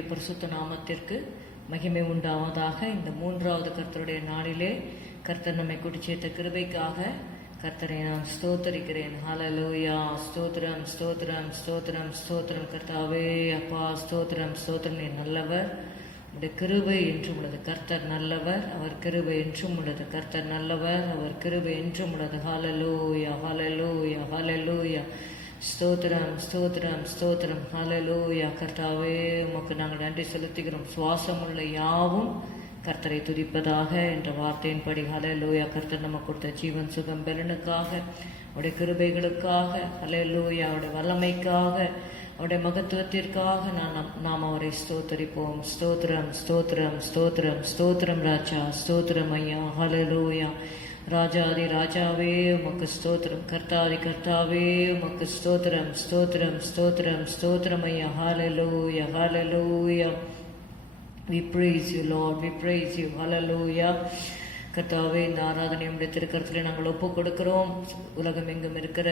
கர்த்தருடைய பரிசுத்த நாமத்திற்கு மகிமை உண்டாவதாக. இந்த மூன்றாவது கர்த்தருடைய நாளிலே கர்த்தர் நம்மை கூட்டி சேர்த்த கிருபைக்காக கர்த்தரை நான் ஸ்தோத்தரிக்கிறேன். ஹல்லேலூயா. ஸ்தோத்திரம் ஸ்தோத்திரம் ஸ்தோத்திரம் ஸ்தோத்திரம். கர்த்தாவே அப்பா ஸ்தோத்திரம் ஸ்தோத்திரம். நீ நல்லவர், உடைய கிருபை என்றும் உள்ளது. கர்த்தர் நல்லவர், அவர் கிருபை என்றும் உள்ளது. கர்த்தர் நல்லவர், அவர் கிருபை என்றும் உள்ளது. ஹல்லேலூயா ஹல்லேலூயா ஹல்லேலூயா. ஸ்தோத்திரம் ஸ்தோத்திரம் ஸ்தோத்திரம். ஹல்லேலூயா. கர்த்தாவே உமக்கு நாங்கள் நன்றி செலுத்துகிறோம். சுவாசமுள்ள யாவும் கர்த்தரை துதிப்பதாக என்ற வார்த்தையின்படி ஹல்லேலூயா. கர்த்தர் நமக்கு கொடுத்த ஜீவன் சுகம் பெலனுக்காக, அவருடைய கிருபைகளுக்காக, ஹல்லேலூயா, அவருடைய வல்லமைக்காக, அவருடைய மகத்துவத்திற்காக நாம் அவரை ஸ்தோத்தரிப்போம். ஸ்தோத்திரம் ஸ்தோத்திரம் ஸ்தோத்திரம் ஸ்தோத்திரம் ராஜா. ஸ்தோத்திரம் ஐயா. ஹல்லேலூயா. ராஜாதி ராஜாவே உமக்கு ஸ்தோத்திரம். கர்த்தாதி கர்த்தாவே உமக்கு ஸ்தோத்திரம். ஸ்தோத்திரம் ஸ்தோத்திரம் ஸ்தோத்திரம் ஐயா. ஹல்லேலூயா ஹல்லேலூயா. We praise you Lord, we praise you. Hallelujah. கர்த்தாவே இந்த ஆராதனையுடைய திருக்கரத்திலே நாங்கள் ஒப்பு கொடுக்கிறோம். உலகம் எங்கும் இருக்கிற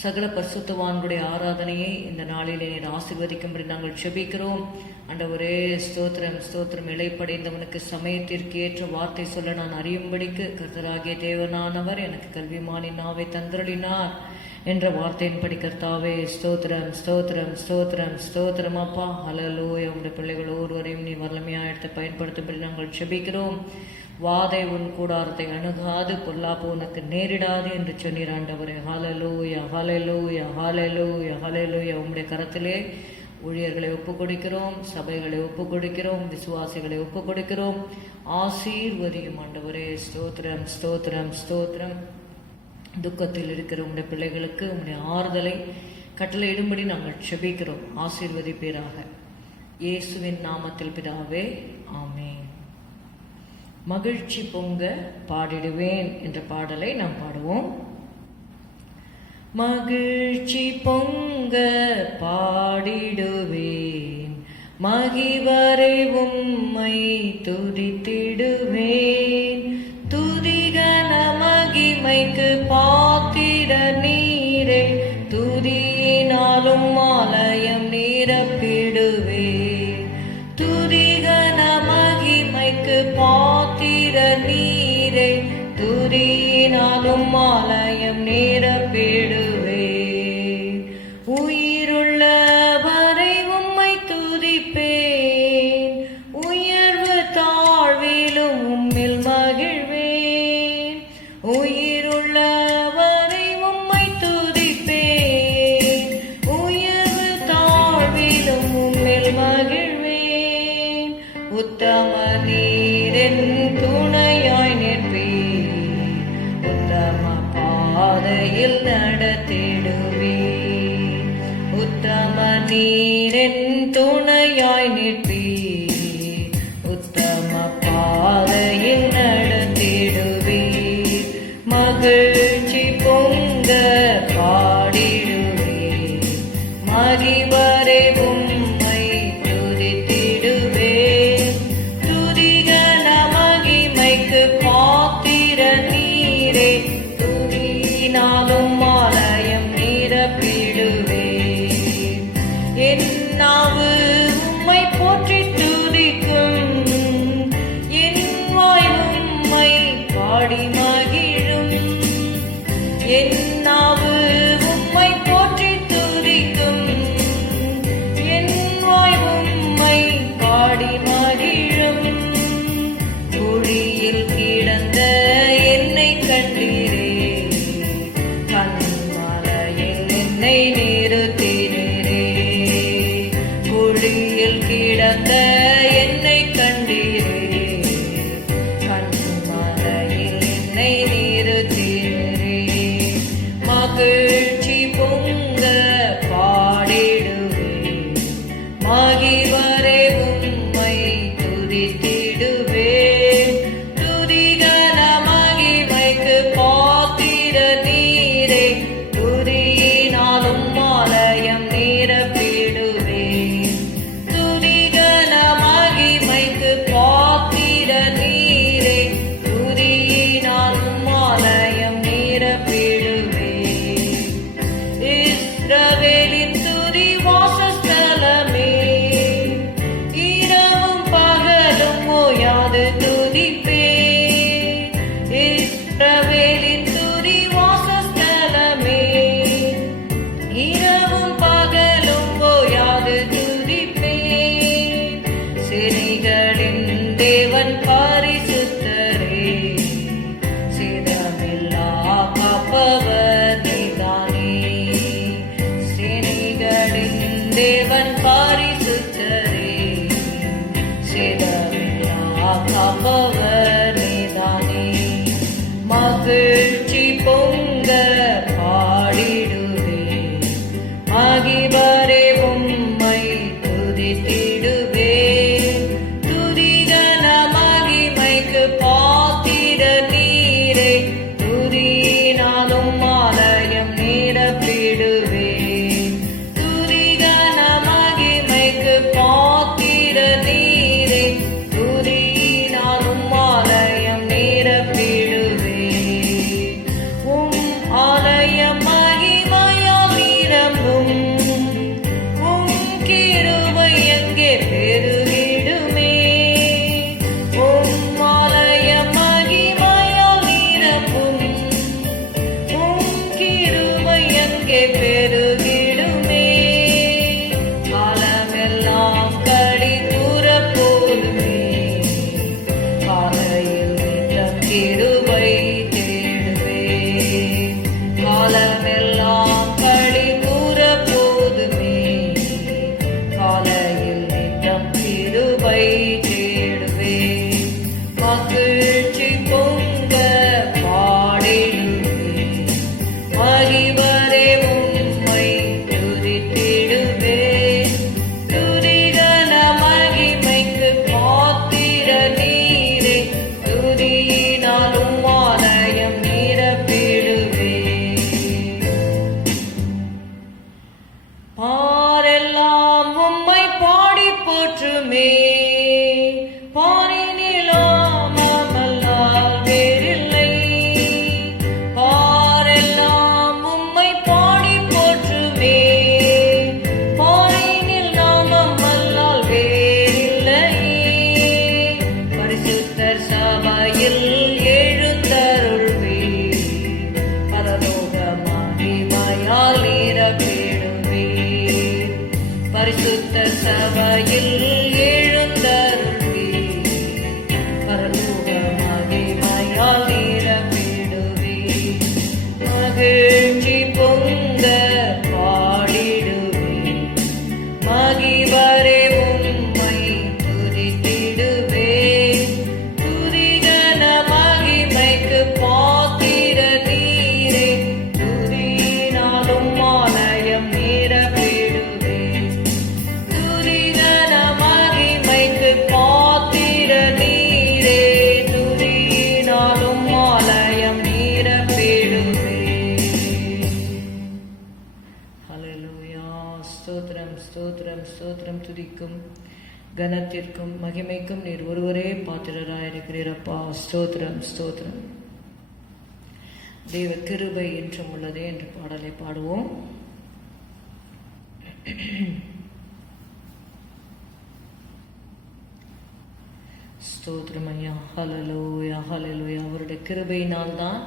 சகல பரிசுத்தவான்களுடைய ஆராதனையை இந்த நாளிலே நீர் ஆசீர்வதிக்கும்படி நாங்கள் செபிக்கிறோம். ஆண்டவரே ஸ்தோத்திரம் ஸ்தோத்திரம். இளைப்படைந்தவனுக்கு சமயத்திற்கு ஏற்ற வார்த்தை சொல்ல நான் அறியும்படிக்கு கர்த்தராகிய தேவனானவர் எனக்கு கல்விமானின் நாவை தந்தருளினார் என்ற வார்த்தையின்படி கர்த்தாவே ஸ்தோத்திரம் ஸ்தோத்திரம் ஸ்தோத்திரம் ஸ்தோத்திரம் அப்பா. ஹல்லேலூயா. உங்களுடைய பிள்ளைகள் ஒருவரையும் நீ வல்லமையாக எடுத்து பயன்படுத்தும்படி நாங்கள் செபிக்கிறோம். வாதை உன் கூடாரத்தை அணுகாது, பொல்லாப்பு உனக்கு நேரிடாது என்று சொன்னீர் ஆண்டவரே. ஹல்லேலூயா ஹல்லேலூயா ஹல்லேலூயா ஹல்லேலூயா. உங்களுடைய கரத்திலே ஊழியர்களை ஒப்புக் கொடுக்கிறோம், சபைகளை ஒப்புக் கொடுக்கிறோம், விசுவாசிகளை ஒப்புக் கொடுக்கிறோம். ஆசீர்வதியும் ஆண்டவரே. ஸ்தோத்திரம் ஸ்தோத்திரம் ஸ்தோத்திரம். துக்கத்தில் இருக்கிற உங்களுடைய பிள்ளைகளுக்கு உங்களுடைய ஆறுதலை கட்டளையிடும்படி நாங்கள் செபிக்கிறோம். ஆசீர்வதிப்பீராக இயேசுவின் நாமத்தில் பிதாவே, ஆமென். மகிழ்ச்சி பொங்க பாடிடுவேன் என்ற பாடலை நாம் பாடுவோம். மகிழ்ச்சி பொங்க பாடிடுவேன், மகிவரை உம்மை துதித்திடுவேன். துதிகன மகிமைக்கு பாத்திர நீரே, துதியினாலும் ஆலயம் நிரப்பிடுவேன். துதிகன மகிமைக்கு பாத்திர நீரே, துதியினாலும் ஆலயம் நிரப்பிடுவேன். உயிருள்ளவரை உம்மை துதிப்பேன், உயர்வு தாழ்விலும் உம்மில் மகிழ்வேன். உயிருள்ளவரை உம்மை துதிப்பேன், உயர்வு தாழ்விலும் உம்மில் மகிழ்வேன். உத்தம நீரின் துணையாய் நிற்பீர், உத்தம பாதையில் நடத்திடுவீர். உத்தம நீரின் துணையாய் நிற்பீர், உத்தம பாதையில் நடத்திடுவீர். மகிழ்ச்சி பொங்க பாடிடுவேன், மகிவரை உம்மை துதித்திடுவேன். துதிகன மகிமைக்கு பாத்திர நீரே, துதியினாலும் ஆலயம் நிரப்பிடுவேன். என் நாவு உம்மை போற்றி துதிக்கும், என் வாய் உம்மை பாடி மகிழும். என் நாவு உம்மை போற்றி துதிக்கும், என் வாய் உம்மை பாடி மகிழும். குழியில் கிடந்த என்னை கண்டீரே, கண்மலையில் என்னை நிறுத்தினீரே. குழியில் கிடந்த என்னை கண்டீரே, கண்மலையில் என்னை நிறுத்தினீரே. மகிழ்ச்சி பொங்க பாடிடுவேன், மகிவரை உம்மை துதித்திடுவேன். துதிகன மகிமைக்கு பாத்திர நீரே, துதியினாலும் ஆலயம் நிரப்பிடுவேன். துதிகன மகிமைக்கு பாத்திர நீரே, துதியினாலும் ஆலயம் நிரப்பிடுவேன். கனத்திற்கும் மகிமைக்கும் நீர் ஒருவரே பாத்திரராயிருக்கிறீரப்பா. ஸ்தோத்திரம் ஸ்தோத்திரம். தேவ கிருபை என்றும் உள்ளதே என்ற பாடலை பாடுவோம். ஸ்தோத்திரம் ஐயா. ஹல்லேலூயா ஹல்லேலூயா. அவருடைய கிருபையினால் தான்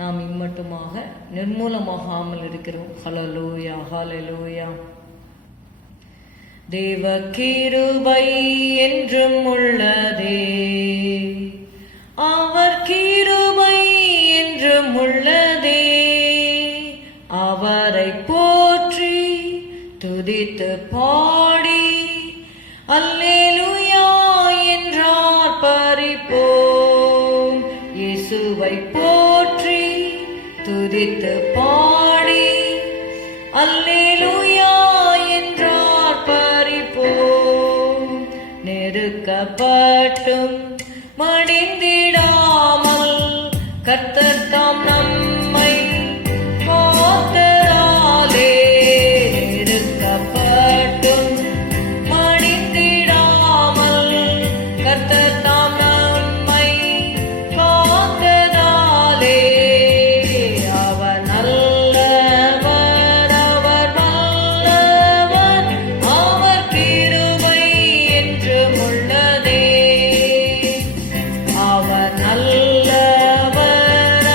நாம் இம்மட்டுமாக நிர்மூலமாகாமல் இருக்கிறோம். ஹல்லேலூயா ஹல்லேலூயா. தேவ கிருபை என்றும் உள்ளதே, அவர் கிருபை என்றும் உள்ளதே. அவரை போற்றி துதித்து பாடி அல்லேலூயா என்றார் பரிப்போம். இயேசுவை போற்றி துதித்து பாடி அல்லேலூயா என்றார் பரிப்போம். நெருக்கப்பட்டும் மடிந்திடாமல் கர்த்தர் தாம் நம்மை காத்ததாலே, நெருக்கப்பட்டும் மடிந்திடாமல் கர்த்தர் தாம் நம்மை காத்ததாலே. அவர் நல்லவர், அவர் வல்லவர், அவர் கிருபை என்றும் உள்ளதே. அவர் நல்லவர்,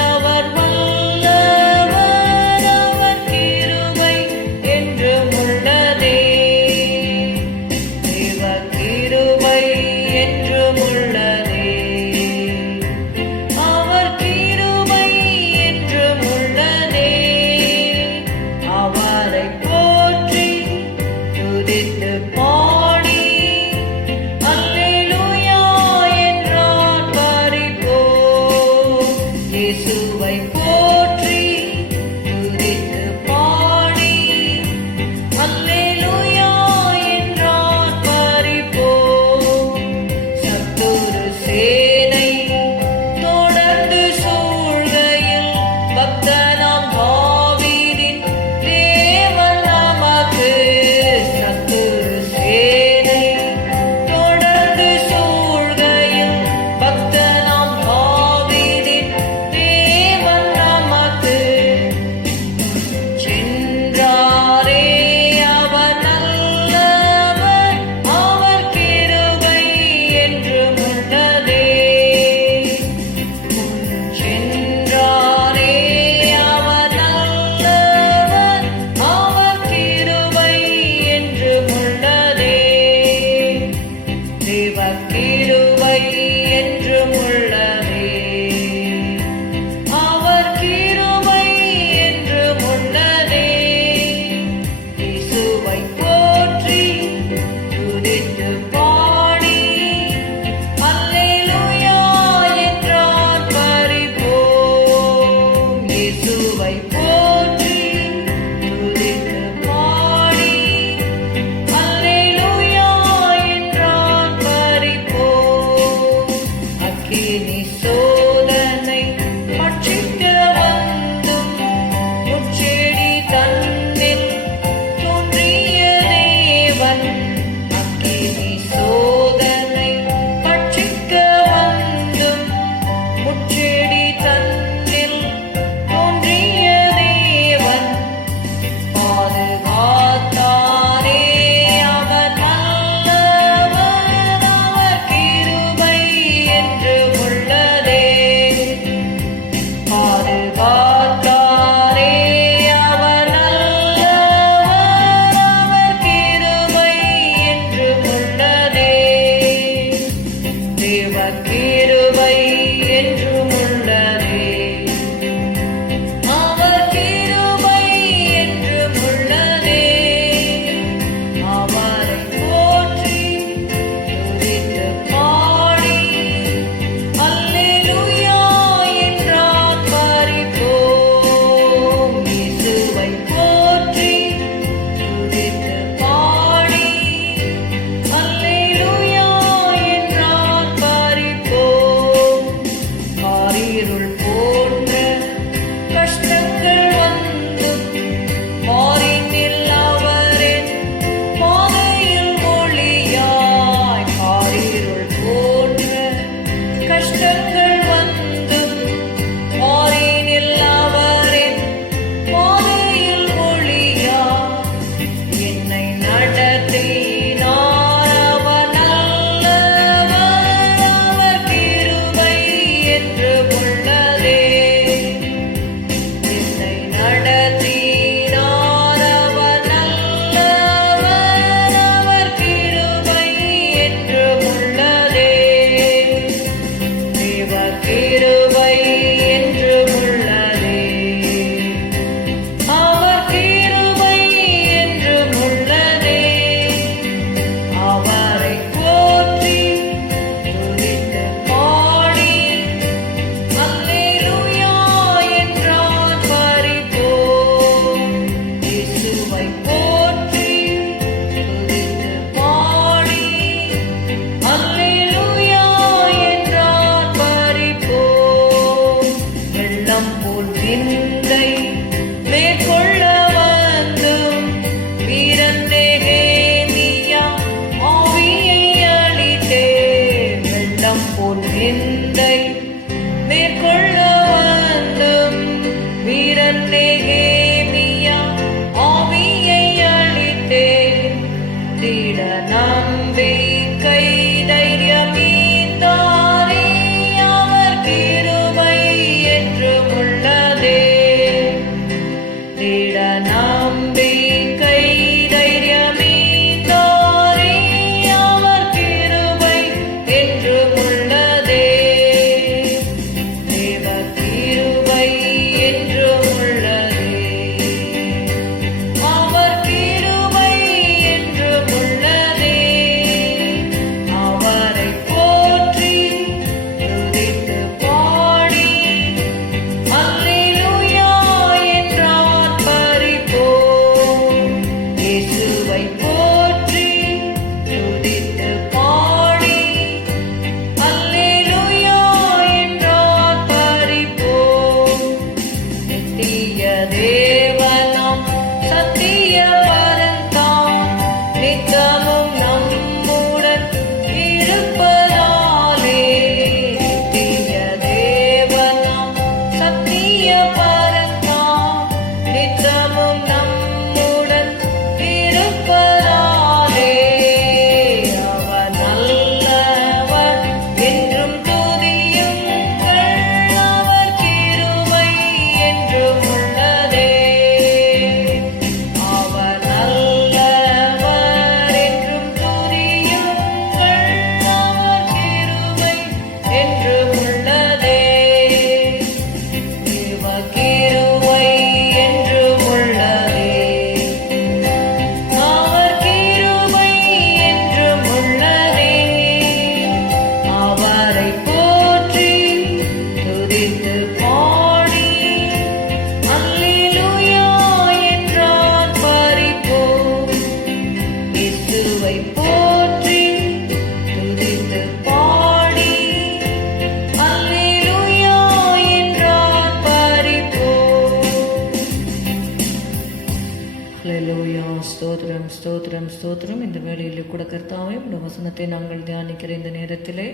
ஸ்தோத்திரம் ஸ்தோத்திரம் ஸ்தோத்திரம். இந்த வேளையில் கூட கர்த்தாவே இந்த வசனத்தை நாங்கள் தியானிக்கிற இந்த நேரத்திலே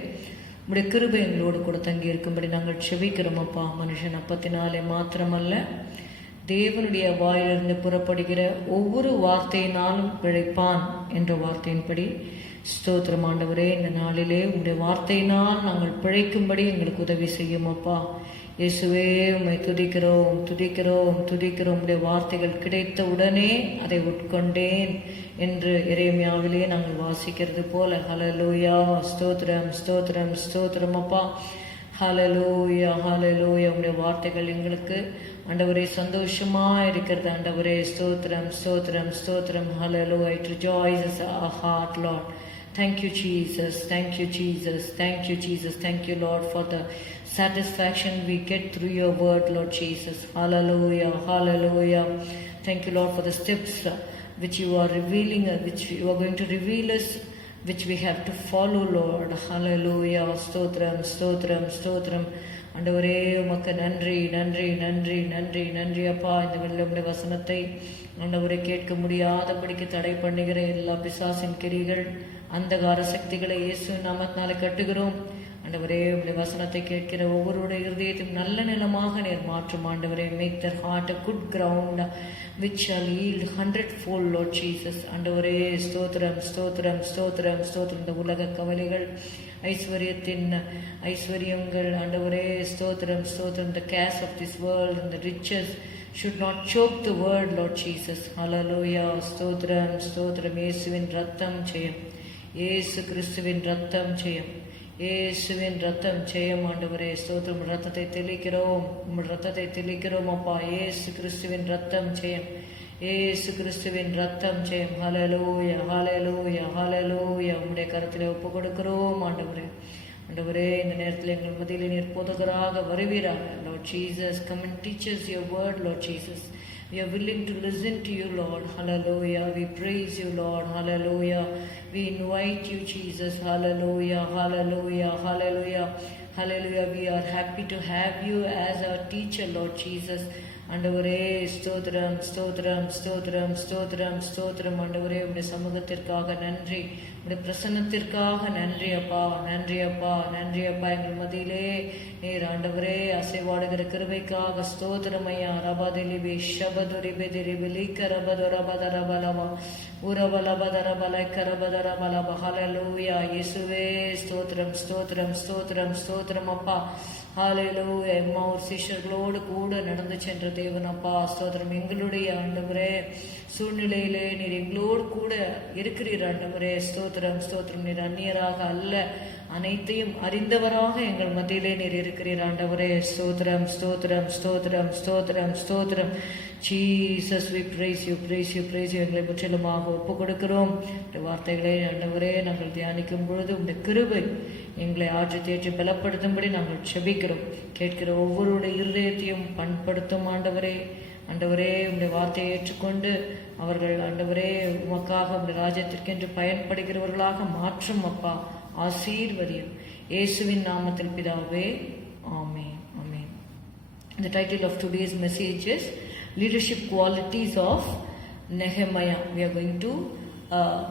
உடைய கிருபை எங்களோடு கூட தங்கி இருக்கும்படி நாங்கள் செபிக்கிறோம் அப்பா. மனுஷன் அப்பத்தினாலே மாத்திரமல்ல, தேவனுடைய வாயிலிருந்து புறப்படுகிற ஒவ்வொரு வார்த்தையினாலும் பிழைப்பான் என்ற வார்த்தையின்படி ஸ்தோத்திரம் ஆண்டவரே. இந்த நாளிலே உடைய வார்த்தையினால் நாங்கள் பிழைக்கும்படி எங்களுக்கு உதவி செய்யும் அப்பா. இயேசுவே, உம்மை துதிக்கிறோம் துதிக்கிறோம் துதிக்கிறோம். உடைய வார்த்தைகள் கிடைத்த உடனே அதை உட்கொண்டேன் என்று எரேமியாவிலே நாங்கள் வாசிக்கிறது போல. ஹல்லேலூயா, ஸ்தோத்திரம் ஸ்தோத்திரம் ஸ்தோத்திரம் அப்பா. ஹல்லேலூயா ஹல்லேலூயா. உடைய வார்த்தைகள் எங்களுக்கு ஆண்டவரே சந்தோஷமா இருக்கிறது ஆண்டவரே. ஸ்தோத்திரம் ஸ்தோத்திரம் ஸ்தோத்திரம். ஹல்லேலூயா. It rejoices our heart, Lord. Thank you, Jesus. Thank you, Jesus. Thank you, Jesus. Thank you, Lord, for the satisfaction we get through your word, Lord Jesus. Hallelujah. Hallelujah. Thank you, Lord, for the steps which you are revealing, which you are going to reveal us, which we have to follow, Lord. Hallelujah. Stotram, stotram, stotram. ஆண்டவரே, உமக்கு நன்றி நன்றி நன்றி நன்றி நன்றி அப்பா. இந்த வெள்ளமுடைய வசனத்தை ஆண்டவரை கேட்க முடியாதபடிக்கு தடை பண்ணுகிற எல்லா பிசாசின் கிரிகள், அந்தகார சக்திகளை இயேசு நாமத்தினாலே கட்டுகிறோம் ஆண்டவரே. உடைய வசனத்தை கேட்கிற ஒவ்வொருடைய இருதயத்தையும் நல்ல நிலமாக நீர் மாற்றும் ஆண்டவரே. Make their heart a good ground which shall yield 100-fold, Lord Jesus. ஆண்டவரே, ஸ்தோத்திரம் ஸ்தோத்திரம் ஸ்தோத்திரம் ஸ்தோத்திரம். இந்த உலக கவலைகள், ஐஸ்வர்யத்தின் ஐஸ்வர்யங்கள் ஆண்டவரே, ஸ்தோத்திரம் ஸ்தோத்திரம். The cares of this world and the riches should not choke the word, Lord Jesus. Hallelujah. ஸ்தோத்திரம் ஸ்தோத்திரம். இயேசுவின் ரத்தம் ஜெயம், இயேசு கிறிஸ்துவின் ரத்தம் ஜெயம், இயேசுவின் ரத்தம் ஜெயம் ஆண்டவரே. ஸ்தோத்திரம். ரத்தத்தை தெளிக்கிறோம், உங்கள் ரத்தத்தை தெளிக்கிறோம் அப்பா. இயேசு கிறிஸ்துவின் ரத்தம் ஜெயம், இயேசு கிறிஸ்துவின் ரத்தம் ஜெயம். ஹல்லேலூயா ஹல்லேலூயா ஹல்லேலூயா. உம்முடைய கருத்தில் ஒப்பு கொடுக்கிறோம் ஆண்டவரே. ஆண்டவரே, இந்த நேரத்தில் எங்கள் மத்தியில் நீர் போதகராக வருவீராக. Lord Jesus, come and teach us your word, Lord Jesus. We are willing to listen to you, Lord. Hallelujah. We praise you, Lord. Hallelujah. We invite you, Jesus. Hallelujah. Hallelujah. Hallelujah. Hallelujah. We are happy to have you as our teacher, Lord Jesus. ஆண்டவரே, ஸ்தோத்திரம் ஸ்தோத்திரம் ஸ்தோத்திரம் ஸ்தோத்திரம் ஸ்தோத்திரம். ஆண்டவரே, உடைய சமூகத்திற்காக நன்றி, உடைய பிரசன்னத்திற்காக நன்றி அப்பா, நன்றி அப்பா, நன்றி அப்பா. எங்கள் மதியிலே நீர் ஆண்டவரே அசைவாடுகிற கிருபைக்காக ஸ்தோத்திரம் ஐயா. ரபதிலிபி ஷபதுரிபெதிரிபிலிக்க ரபதுரபதரபலவா உரபலபதரபலக்கரபதரபலவ. ஹல்லேலூயா. இயேசுவே, ஸ்தோத்திரம் ஸ்தோத்திரம் ஸ்தோத்திரம் ஸ்தோத்திரம் அப்பா. ஹல்லேலூயா. எம்மாவூர் சிஷ்யர்களோடு கூட நடந்து சென்ற தேவன் அப்பா, ஸ்தோத்திரம். எங்களுடைய ஆண்டவரே சூழ்நிலையிலே நீர் எங்களோடு கூட இருக்கிறீர் ஆண்டவரே. ஸ்தோத்திரம் ஸ்தோத்திரம். நீர் அந்நியராக அல்ல, அனைத்தையும் அறிந்தவராக எங்கள் மத்தியிலே நீர் இருக்கிறீர் ஆண்டவரே. ஸ்தோத்திரம் ஸ்தோத்திரம் ஸ்தோத்திரம் ஸ்தோத்திரம் ஸ்தோத்திரம். Jesus, we praise you, praise you, praise you. எங்களை முற்றிலுமாக ஒப்பு கொடுக்கிறோம். வார்த்தைகளை ஆண்டவரே நாங்கள் தியானிக்கும் பொழுது உடைய கிருபை எங்களை ஆற்றி தேற்றி பலப்படுத்தும்படி நாங்கள் செபிக்கிறோம். கேட்கிற ஒவ்வொருடைய இருதயத்தையும் பண்படுத்தும் ஆண்டவரே. ஆண்டவரே, உடைய வார்த்தையை ஏற்றுக்கொண்டு அவர்கள் ஆண்டவரே உமக்காக உடைய ராஜ்யத்திற்கென்று பயன்படுகிறவர்களாக மாற்றும் அப்பா. ஆசீர்வதியும் இயேசுவின் நாமத்தில் பிதாவே, ஆமென் ஆமென். The title of today's message is Leadership Qualities of Nehemiah. We are going to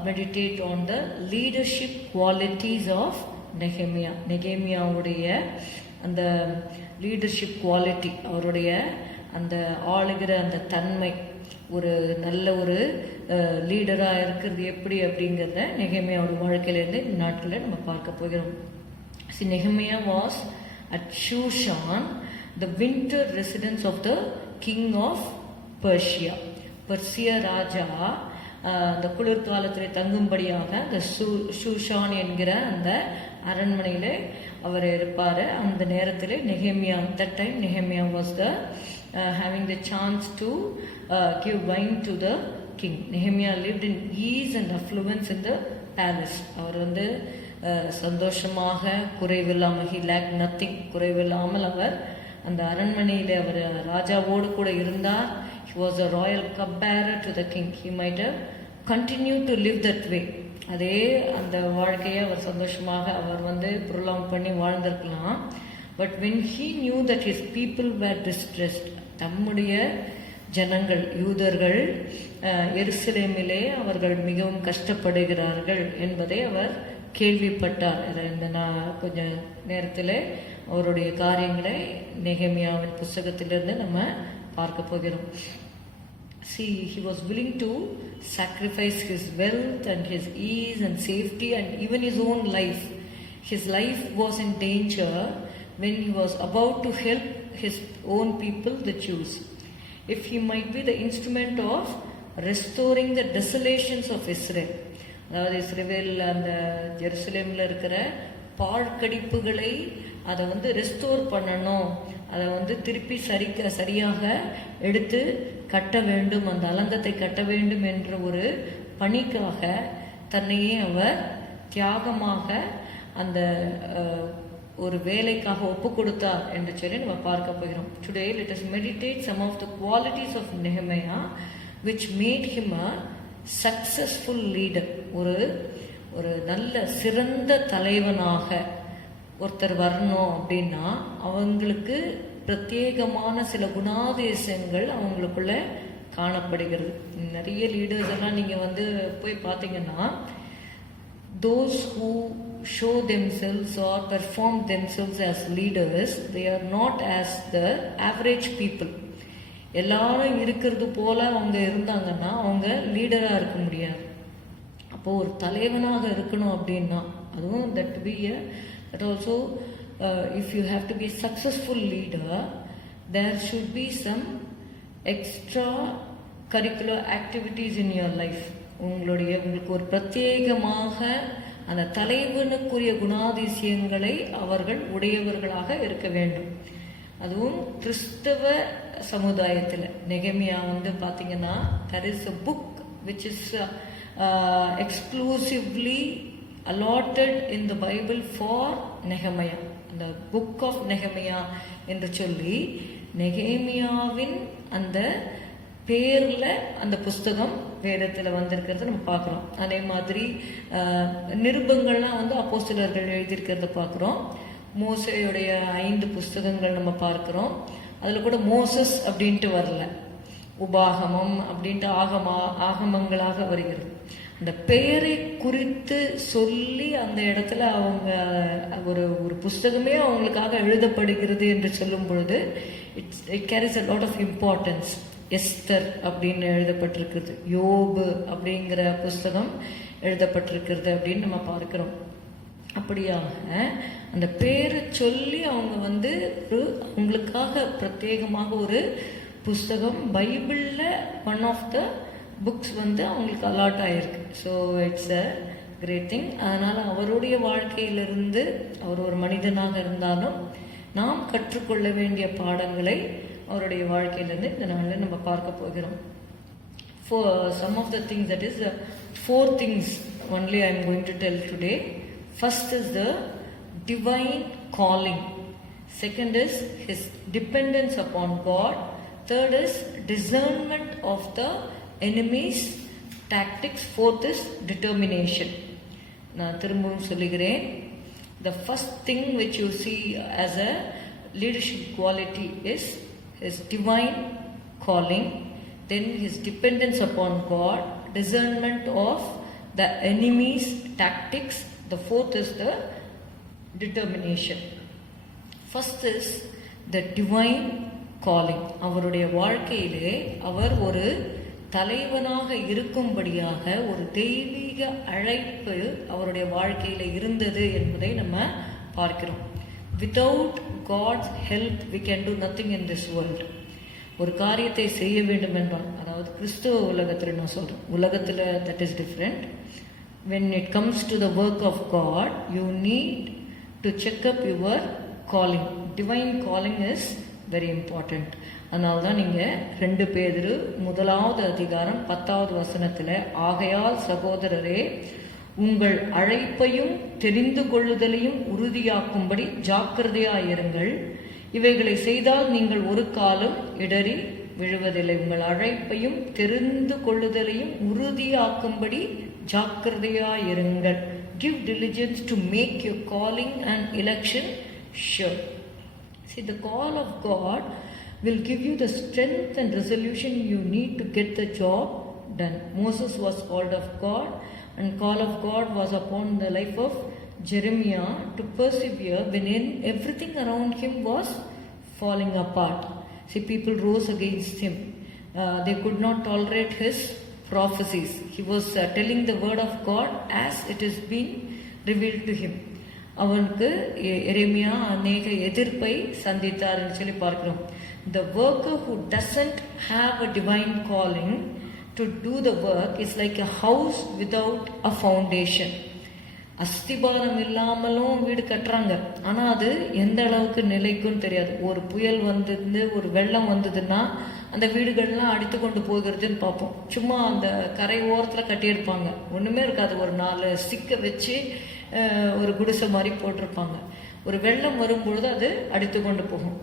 meditate on the leadership qualities of Nehemiah. நெகேமியாவுடைய அந்த லீடர்ஷிப் குவாலிட்டி, அவருடைய அந்த ஆளுகிற அந்த தன்மை, ஒரு நல்ல ஒரு லீடராக இருக்கிறது எப்படி அப்படிங்கிறத நெகேமியாவோட வாழ்க்கையிலேருந்து இந்த நாட்களில் நம்ம பார்க்க போகிறோம். Nehemiah was at Shushan, the winter residence of the king of Persia. Persia ராஜா அந்த குளிர்காலத்தில் தங்கும்படியாக அந்த ஷூஷான் என்கிற அந்த அரண்மனையில் அவர் இருப்பார். அந்த நேரத்தில் நெகேமியா, that time Nehemiah was the having the chance to give wine to the king. Nehemiah lived in ease and affluence in the palace. அவர் வந்து சந்தோஷமாக, குறைவில்லாமல், he lacked nothing, குறைவில்லாமல் அவர் அந்த அரண்மனையில் அவர் ராஜாவோடு கூட இருந்தார். He was a royal cupbearer to the king. He might have continued to live that way. அதே அந்த வாழ்க்கையை அவர் சந்தோஷமாக அவர் வந்து ப்ரொலாங் பண்ணி வாழ்ந்திருக்கலாம். But when he knew that his people were distressed, தம்முடைய ஜனங்கள் யூதர்கள் எருசலேமிலே அவர்கள் மிகவும் கஷ்டப்படுகிறார்கள் என்பதை அவர் கேள்விப்பட்டார். இந்த கொஞ்ச நேரத்தில் அவருடைய காரியங்களை நெகேமியாவின் புஸ்தகத்திலிருந்து நம்ம பார்க்க போகிறோம். See, he was willing to sacrifice his wealth and his ease and safety and even his own life. His life was in danger when he was about to help his own people, the Jews. If he might be the instrument of restoring the desolations of Israel. அதாவது Israel அந்த ஜெருசலேமில் இருக்கிற பாழ்கடிப்புகளை அதை restore பண்ணணும், அதை திருப்பி சரியாக எடுத்து கட்ட வேண்டும், அந்த அலங்கத்தை கட்ட வேண்டும் என்ற ஒரு பணிக்காக தன்னையே அவர் தியாகமாக அந்த ஒரு வேலைக்காக ஒப்பு கொடுத்தார் என்று சொல்லி நம்ம பார்க்க போகிறோம். Today let us meditate some of the qualities of Nehemiah which made him a successful leader. ஒரு நல்ல சிறந்த தலைவனாக ஒருத்தர் வரணும் அப்படின்னா அவங்களுக்கு பிரத்யேகமான சில குணாதிசயங்கள் அவங்களுக்குள்ள காணப்படுகிறது. நிறைய லீடர்ஸ் எல்லாம் நீங்க போய் பார்த்தீங்கன்னா those who show themselves or perform themselves as leaders, they are not as the average people. எல்லாரும் இருக்கிறது போல அவங்க இருந்தாங்கன்னா அவங்க லீடரா இருக்க முடியாது. அப்போ ஒரு தலைவனாக இருக்கணும் அப்படின்னா அதுவும் that also if you have to be a successful leader, there should be some extra curricular activities in your life. உங்களுக்கு ஒரு பிரத்யேகமாக அந்த தலைவனுக்குரிய குணாதிசயங்களை அவர்கள் உடையவர்களாக இருக்க வேண்டும். அதுவும் கிறிஸ்தவ சமுதாயத்தில் நெகேமியா பார்த்தீங்கன்னா there is a book which is exclusively allotted in the Bible for Nehemiah. அந்த புக் ஆஃப் நெகேமியா என்று சொல்லி நெகேமியாவின் அந்த பேரில் அந்த புஸ்தகம் வேதத்தில் வந்திருக்கிறத நம்ம பார்க்குறோம். அதே மாதிரி நிருபங்கள்லாம் அப்போஸ்தலர்கள் எழுதியிருக்கிறத பார்க்குறோம். மோசேயுடைய 5 புஸ்தகங்கள் நம்ம பார்க்குறோம். அதில் கூட மோசஸ் அப்படின்ட்டு வரல, உபாகமம் அப்படின்ட்டு ஆகமங்களாக வருகிறது. அந்த பெயரை குறித்து சொல்லி அந்த இடத்துல அவங்க ஒரு புஸ்தகமே அவங்களுக்காக எழுதப்படுகிறது என்று சொல்லும் பொழுது it carries a lot of importance. Esther அப்படின்னு எழுதப்பட்டிருக்கிறது, யோபு அப்படிங்கிற புஸ்தகம் எழுதப்பட்டிருக்கிறது அப்படின்னு நம்ம பார்க்கிறோம். அப்படியாக அந்த பேரை சொல்லி அவங்க அவங்களுக்காக பிரத்யேகமாக ஒரு புஸ்தகம் பைபிளில் ஒன் ஆஃப் த புக்ஸ் அவங்களுக்கு அலாட் ஆகிருக்கு. So it's a great thing. அதனால் அவருடைய வாழ்க்கையிலிருந்து அவர் ஒரு மனிதனாக இருந்தாலும் நாம் கற்றுக்கொள்ள வேண்டிய பாடங்களை அவருடைய வாழ்க்கையிலிருந்து இந்த நாளில் நம்ம பார்க்க போகிறோம். For some of the things, that is 4 things only I am going to tell today. First is the divine calling. Second is his dependence upon God. Third is discernment of the enemy's tactics. Fourth is determination. நான் திரும்பவும் சொல்லுகிறேன். The first thing which you see as a leadership quality is his divine calling, then his dependence upon God, discernment of the enemy's tactics. The fourth is the determination. First is the divine calling. அவருடைய வாழ்க்கையிலே அவர் ஒரு தலைவனாக இருக்கும்படியாக ஒரு தெய்வீக அழைப்பு அவருடைய வாழ்க்கையில இருந்தது என்பதை நம்ம பார்க்கிறோம். Without God's help we can do nothing in this world. ஒரு காரியத்தை செய்ய வேண்டும் என்றால், அதாவது கிறிஸ்துவ உலகத்தில் நான் சொல்றேன், உலகத்தில் that is different. When it comes to the work of God, you need to check up your calling. Divine calling is very important. அதனால தான் நீங்கள் 2 பேதுரு 1வது அதிகாரம் 10வது வசனத்தில், ஆகையால் சகோதரரே உங்கள் அழைப்பையும் தெரிந்து கொள்ளுதலையும் உறுதியாக்கும்படி ஜாக்கிரதையாயிருங்கள். இவைகளை செய்தால் நீங்கள் ஒரு காலம் இடறி விழுவதில்லை. உங்கள் அழைப்பையும் தெரிந்து கொள்ளுதலையும் உறுதியாக்கும்படி ஜாக்கிரதையாயிருங்கள். Give diligence to make your calling and election sure. See, the call of God will give you the strength and resolution you need to get the job done. Moses was called of God, and call of God was upon the life of Jeremiah to persevere when everything around him was falling apart. See, people rose against him. They could not tolerate his prophecies. He was telling the word of God as it is being revealed to him. அவனுக்கு எரேமியா அநேக எதிர்ப்பை சந்தித்தார்னு சொல்லி பார்க்கிறோம். The worker who doesn't have a divine calling to do the work is like a house without a foundation. அஸ்திபாரம் இல்லாமலும் வீடு கட்டுறாங்க, ஆனா அது எந்த அளவுக்கு நிலைக்குன்னு தெரியாது. ஒரு புயல் வந்தது, ஒரு வெள்ளம் வந்ததுன்னா அந்த வீடுகள்லாம் அடித்து கொண்டு போகிறதுன்னு பார்ப்போம். சும்மா அந்த கரை ஓரத்தில் கட்டியிருப்பாங்க, ஒன்றுமே இருக்காது. ஒரு 4 ஸ்டிக்கை வச்சு ஒரு குடிசை மாதிரி போட்டிருப்பாங்க. ஒரு வெள்ளம் வரும்பொழுது அது அடித்து கொண்டு போகும்.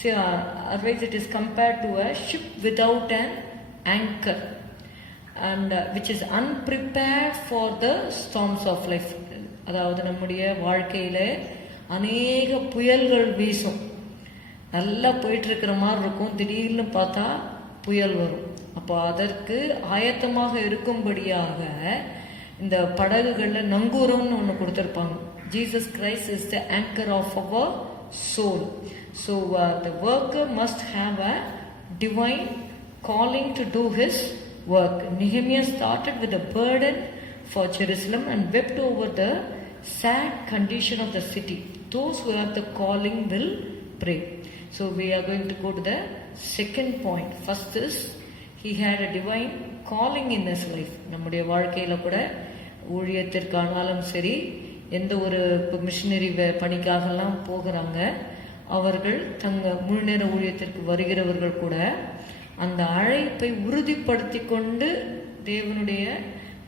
See, otherwise it is compared to a ship without an anchor and which is unprepared for the storms of life. அதாவது நம்முடைய வாழ்க்கையில அநேக புயல்கள் வீசும். நல்லா போயிட்டு இருக்கிற மாதிரி இருக்கும், திடீர்னு பார்த்தா புயல் வரும். அப்போ அதற்கு ஆயத்தமாக இருக்கும்படியாக இந்த படகுகள்ல நங்கூரம்னு ஒன்று கொடுத்துருப்பாங்க. Jesus Christ is the anchor of our soul. So the worker must have a divine calling to do his work. Nehemiah started with a burden for Jerusalem and wept over the sad condition of the city. Those who have the calling will pray. So we are going to go to the second point. First is he had a divine calling in his life. நம்முடைய வாழ்க்கையில கூட ஊழியத்திற்கானாலும் சரி, எந்த ஒரு machinery பணிக்காகலாம் போகிறாங்க, அவர்கள் தங்க முழுநேர ஊழியத்திற்கு வருகிறவர்கள் கூட அந்த அழைப்பை உறுதிப்படுத்தி கொண்டு தேவனுடைய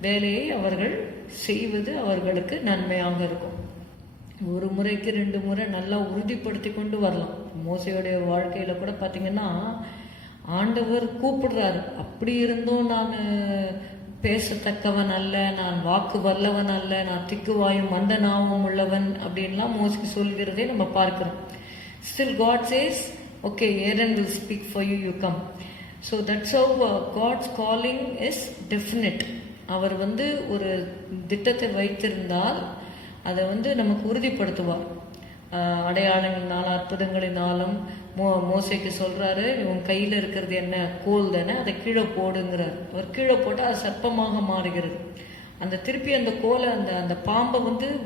வேலையை அவர்கள் செய்வது அவர்களுக்கு நன்மையாக இருக்கும். ஒரு முறைக்கு 2 முறை நல்லா உறுதிப்படுத்தி கொண்டு வரலாம். மோசையோடைய வாழ்க்கையில கூட பார்த்தீங்கன்னா ஆண்டவர் கூப்பிடுறாரு. அப்படி இருந்தும் நான் பேசத்தக்கவன் அல்ல, நான் வாக்கு வல்லவன் அல்ல, நான் திக்குவாயும் மந்த நாவும் உள்ளவன் அப்படின்லாம் மோசைக்கு சொல்கிறதே நம்ம பார்க்கிறோம். Still God says, okay, Aaron will speak for you, you come. So that's how God's calling is definite. அவர் ஒரு திட்டத்தை வைத்திருந்தால் அதை நமக்கு உறுதிப்படுத்துவார். அடையாளங்களினால அற்புதங்களினாலும் மோசைக்கு சொல்றாரு, உன் கையில இருக்கிறது என்ன, கோல் தானே, அதை கீழே போடுங்கிறார். அவர் கீழே போட்டால் அது சர்ப்பமாக மாறுகிறது. அந்த திருப்பி அந்த கோலை அந்த பாம்பை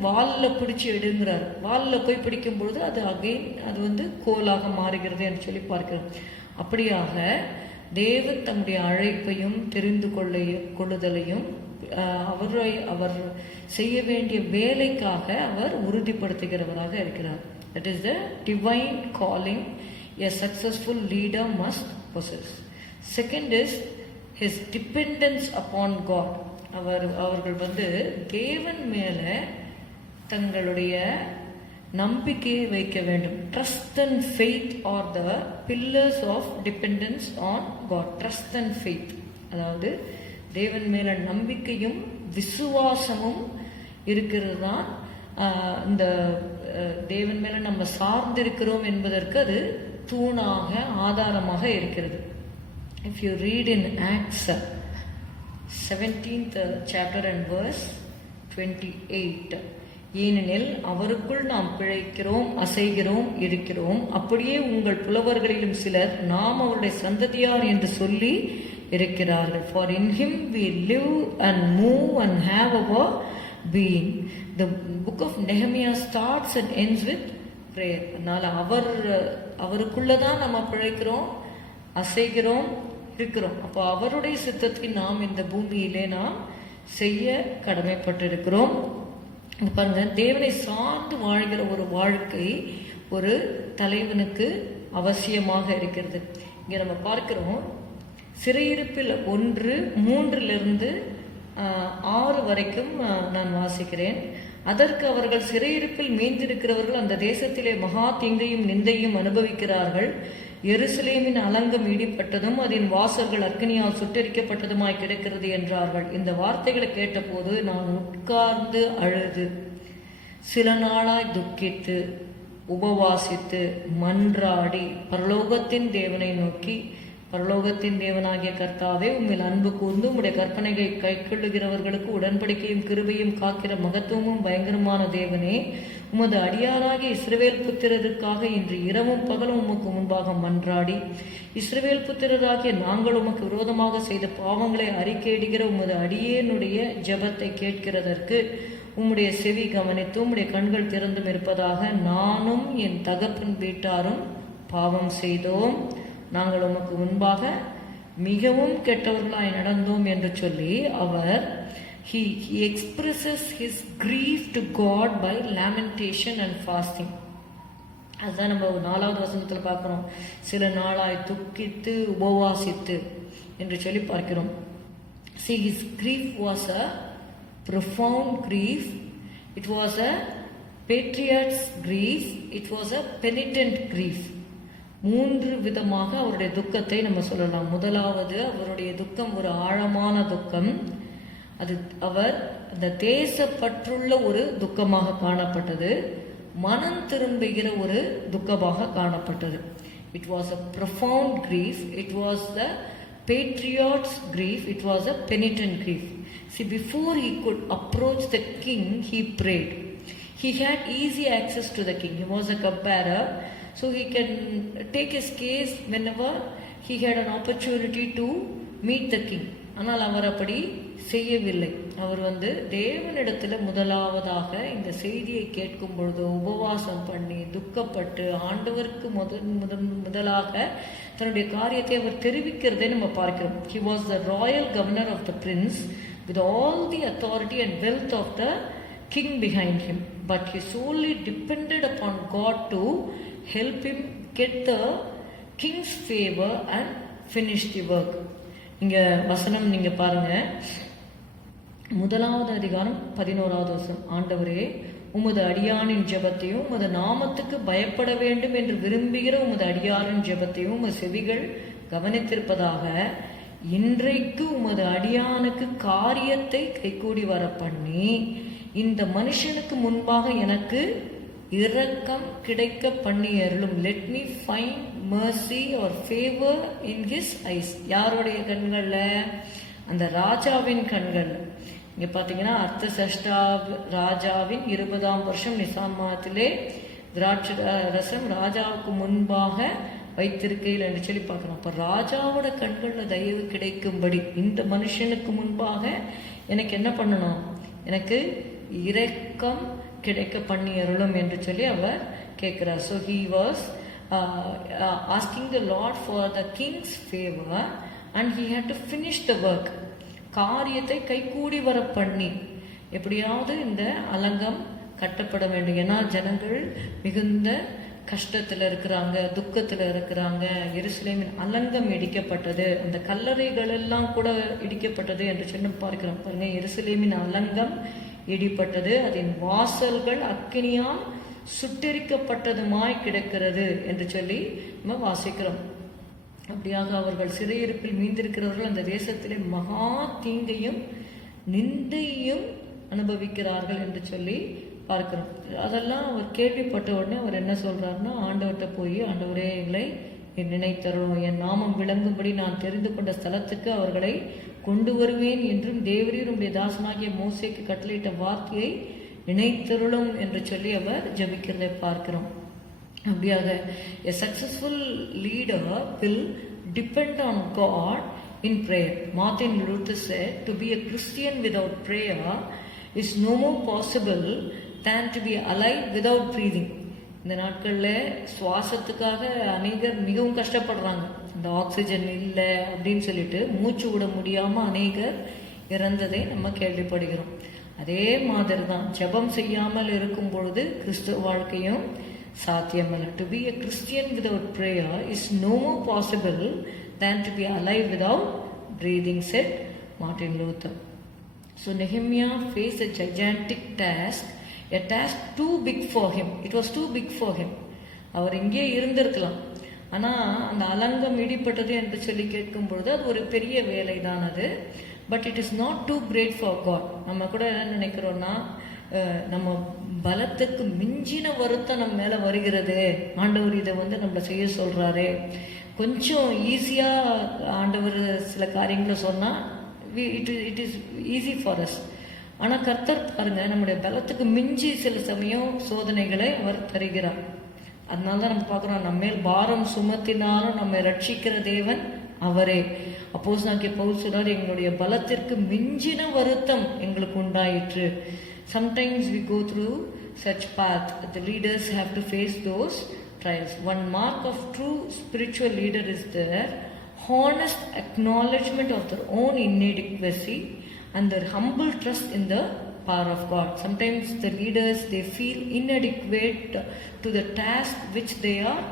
வாலில் பிடிச்சி எடுங்கிறார். வாலில் போய் பிடிக்கும் பொழுது அது அகைன் அது கோலாக மாறுகிறது என்று சொல்லி பார்க்கிறோம். அப்படியாக தேவன் தம்முடைய அழைப்பையும் தெரிந்து கொள்ளுதலையும் அவர் செய்ய வேண்டிய வேலைக்காக அவர் உறுதிப்படுத்துகிறவராக இருக்கிறார். That is the divine calling a successful leader must possess. Second is his dependence upon God. அவர்கள் தேவன் மேல தங்களுடைய நம்பிக்கையை வைக்க வேண்டும். Trust and faith are the pillars of dependence on God. Trust and faith, அதாவது தேவன் மேல நம்பிக்கையும் விசுவாசமும் இருக்கிறது தான் இந்த தேவன் மேல நம்ம சார்ந்திருக்கிறோம் என்பதற்கு அது தூணாக ஆதாரமாக இருக்கிறது. If you read in Acts 17th chapter and verse 28, ஏனெனில் அவருக்குள் நாம் பிழைக்கிறோம், அசைகிறோம், இருக்கிறோம். அப்படியே உங்கள் புலவர்களிலும் சிலர் நாம் அவருடைய சந்ததியார் என்று சொல்லி இருக்கிறார்கள். For in him we live and move and have our being. The book of Nehemiah starts and ends with prayer. அதனால அவருக்குள்ளதான் நம்ம பிழைக்கிறோம், அசைகிறோம், இருக்கிறோம். அப்போ அவருடைய சித்தத்தை நாம் இந்த பூமியிலே நாம் செய்ய கடமைப்பட்டிருக்கிறோம். பாருங்க, தேவனை சார்ந்து வாழ்கிற ஒரு வாழ்க்கை ஒரு தலைவனுக்கு அவசியமாக இருக்கிறது. இங்க நம்ம பார்க்கிறோம், சிறையிருப்பில் 1:3 6 வரைக்கும் நான் வாசிக்கிறேன். அதற்கு அவர்கள் சிறையிருப்பில் மீந்திருக்கிறவர்கள் அந்த தேசத்திலே மகா தீங்கையும் நிந்தையும் அனுபவிக்கிறார்கள். எருசலேமின் அலங்கம் இடிப்பட்டதும் அதன் வாசல்கள் அக்கினியால் சுட்டரிக்கப்பட்டதுமாய் கிடக்கிறது என்றார்கள். இந்த வார்த்தைகளை கேட்டபோது நான் உட்கார்ந்து அழுது சில நாளாய் துக்கித்து உபவாசித்து மன்றாடி பரலோகத்தின் தேவனை நோக்கி, பரலோகத்தின் தேவனாகிய கர்த்தாவே, உம்மில் அன்பு கூர்ந்து உம்முடைய கற்பனைகளை கைக்கொள்ளுகிறவர்களுக்கு உடன்படிக்கையும் கிருபையும் காக்கிற மகத்துவமும் பயங்கரமான தேவனே, உமது அடியாராகிய இஸ்ரவேல் புத்திரருக்காக இன்று இரவும் பகலும் உமக்கு முன்பாக மன்றாடி, இஸ்ரவேல் புத்திரராகிய நாங்கள் உமக்கு விரோதமாக செய்த பாவங்களை அறிக்கையிடுகிற உமது அடியேனுடைய ஜெபத்தை கேட்கிறதற்கு உம்முடைய செவி கவனித்து உம்முடைய கண்கள் திறந்தும் இருப்பதாக. நானும் என் தகப்பன் வீட்டாரும் பாவம் செய்தோம், நாங்கள் உமக்கு முன்பாக மிகவும் கெட்டவர்களாய் நடந்தோம் என்று சொல்லி அவர் he expresses his grief to God by lamentation and fasting. அதுதான் நம்ம 4வது வசனத்தில் பார்க்கிறோம். சில நாளாய் துக்கித்து உபவாசித்து என்று சொல்லி பார்க்கிறோம். See, his grief was a profound grief. It was a patriot's grief. It was a penitent grief. 3 விதமாக அவருடைய துக்கத்தை நம்ம சொல்லலாம். முதலாவது, அவருடைய துக்கம் ஒரு ஆழமான துக்கம். அது அவர் அந்த தேசப்பற்றுள்ள ஒரு துக்கமாக காணப்பட்டது, மனம் திரும்புகிற ஒரு துக்கமாக காணப்பட்டது. It was a profound grief, it was the patriot's grief, it was a penitent grief. See, before he could approach the king, he prayed. He had easy access to the king. He was a cupbearer, so he can take his case whenever he had an opportunity to meet the king. ஆனால் அவர் அப்படி செய்யவில்லை. அவர் தேவனிடத்தில் முதலாவதாக இந்த செய்தியை கேட்கும் பொழுது உபவாசம் பண்ணி துக்கப்பட்டு ஆண்டவருக்கு முதலாக தன்னுடைய காரியத்தை அவர் தெரிவிக்கிறதை நம்ம பார்க்கிறோம். He was the royal governor of the prince with all the authority and wealth of the king behind him, but he solely depended upon God to help him get the king's favor and finish the work. இங்க வசனம் நீங்க பாருங்க, 1வது அதிகாரம் 11வது வசனம். ஆண்டவரே, உமது அடியானின் ஜெபத்தையும் உமது நாமத்துக்கு பயப்பட வேண்டும் என்று விரும்புகிற உமது அடியாரின் ஜெபத்தையும் உமது செவிகள் கவனித்திருப்பதாக. இன்றைக்கு உமது அடியானுக்கு காரியத்தை கைகூடி வர பண்ணி இந்த மனுஷனுக்கு முன்பாக எனக்கு இரக்கம் கிடைக்க பண்ணி அருளும். Let me find mercy or favor in his eyes. யாருடைய கண்கள்ல? அந்த ராஜாவின் கண்கள். இங்க பாத்தீங்கன்னா அர்த்தசஷ்டா ராஜாவின் 20ஆம் வருஷம் நிசான் மாதத்திலே திராட்சை ரசம் ராஜாவுக்கு முன்பாக வைத்திருக்கையில் என்று சொல்லி பார்க்கணும். அப்ப ராஜாவோட கண்கள்ல தயவு கிடைக்கும்படி இந்த மனுஷனுக்கு முன்பாக எனக்கு என்ன பண்ணணும்? எனக்கு இரக்கம் கிடைக்க பண்ணி அருளும் என்று சொல்லி அவர் கேட்கிறார். So he was asking the Lord for the king's favor and he had to finish the work. காரியத்தை கைகூடி வர பண்ணி எப்படியாவது இந்த அலங்கம் கட்டப்பட வேண்டும். ஏன்னா ஜனங்கள் மிகுந்த கஷ்டத்தில் இருக்கிறாங்க, துக்கத்தில் இருக்கிறாங்க. எருசலேமின் அலங்கம் இடிக்கப்பட்டது, அந்த கல்லறைகள் எல்லாம் கூட இடிக்கப்பட்டது என்று சொல்லி பார்க்கிறோம். பாருங்க, எருசலேமின் அலங்கம் இடிப்பட்டது, அதன் வாசல்கள் அக்கினியால் சுட்டெரிக்கப்பட்டதுமாய் கிடக்கிறது என்று சொல்லி நம்ம வாசிக்கிறோம். அப்படியாக அவர்கள் சிறையிருப்பில் மீந்திருக்கிறவர்கள் அந்த தேசத்திலே மகா தீங்கையும் நிந்தையும் அனுபவிக்கிறார்கள் என்று சொல்லி பார்க்கிறோம். அதெல்லாம் அவர் கேள்விப்பட்ட உடனே அவர் என்ன சொல்றாருன்னா, ஆண்டவர்கிட்ட போய், ஆண்டவரே எங்களை நினைத்தரும், என் நாமம் விளங்கும்படி நான் தெரிந்து கொண்ட ஸ்தலத்துக்கு அவர்களை கொண்டு வருவேன் என்றும் தேவரீர் உம்முடைய தாசனாகிய மோசேக்கு கட்டளையிட்ட வார்த்தையை நினைத்தருளும் என்று சொல்லி அவர் ஜெபிக்கிறதை பார்க்கிறோம். அப்படியாக a successful leader will depend on God in prayer. Martin Luther said, to be a Christian without prayer is no more possible than to be alive without breathing. இந்த நாட்களில் சுவாசத்துக்காக அநேகர் மிகவும் கஷ்டப்படுறாங்க. இந்த ஆக்சிஜன் இல்லை அப்படின்னு சொல்லிட்டு மூச்சு விட முடியாமல் அநேகர் இறந்ததை நம்ம கேள்விப்படுகிறோம். அதே மாதிரி தான் ஜெபம் செய்யாமல் இருக்கும் பொழுது கிறிஸ்துவ வாழ்க்கையும் சாத்தியமல்ல. To be a Christian without prayer is no more possible than to be alive without breathing, said Martin Luther. So Nehemiah faced a gigantic task, a task too big for him. It was too big for him. அவர் இங்கே இருந்திருக்கலாம், ஆனால் அந்த அலங்கம் இடிப்பட்டது என்று சொல்லி கேட்கும் பொழுது அது ஒரு பெரிய வேலை தான் அது. But it is not too great for God. நம்ம கூட என்ன நினைக்கிறோன்னா, நம்ம பலத்துக்கு மிஞ்சின வருத்தம் நம்ம மேலே வருகிறது. ஆண்டவர் இதை நம்மளை செய்ய சொல்கிறாரு. கொஞ்சம் ஈஸியாக ஆண்டவர் சில காரியங்களை சொன்னால் it is easy for us. ஆனால் கர்த்தர் பாருங்க, நம்முடைய பலத்துக்கு மிஞ்சி சில சமயம் சோதனைகளை அவர் தருகிறார். அதனால தான் நம்ம பார்க்குறோம், நம்ம மேல் பாரம் சுமத்தினாலும் நம்மை ரட்சிக்கிற தேவன் அவரே. அப்போஸ்தலனாகிய பவுல் சொல்றார், எங்களுடைய பலத்திற்கு மிஞ்சின வருத்தம் எங்களுக்கு உண்டாயிற்று. Sometimes we go through such path. The leaders have to face those trials. One mark of true spiritual leader is their honest acknowledgement of their own inadequacy and their humble trust in the power of God. Sometimes the leaders, they feel inadequate to the task which they are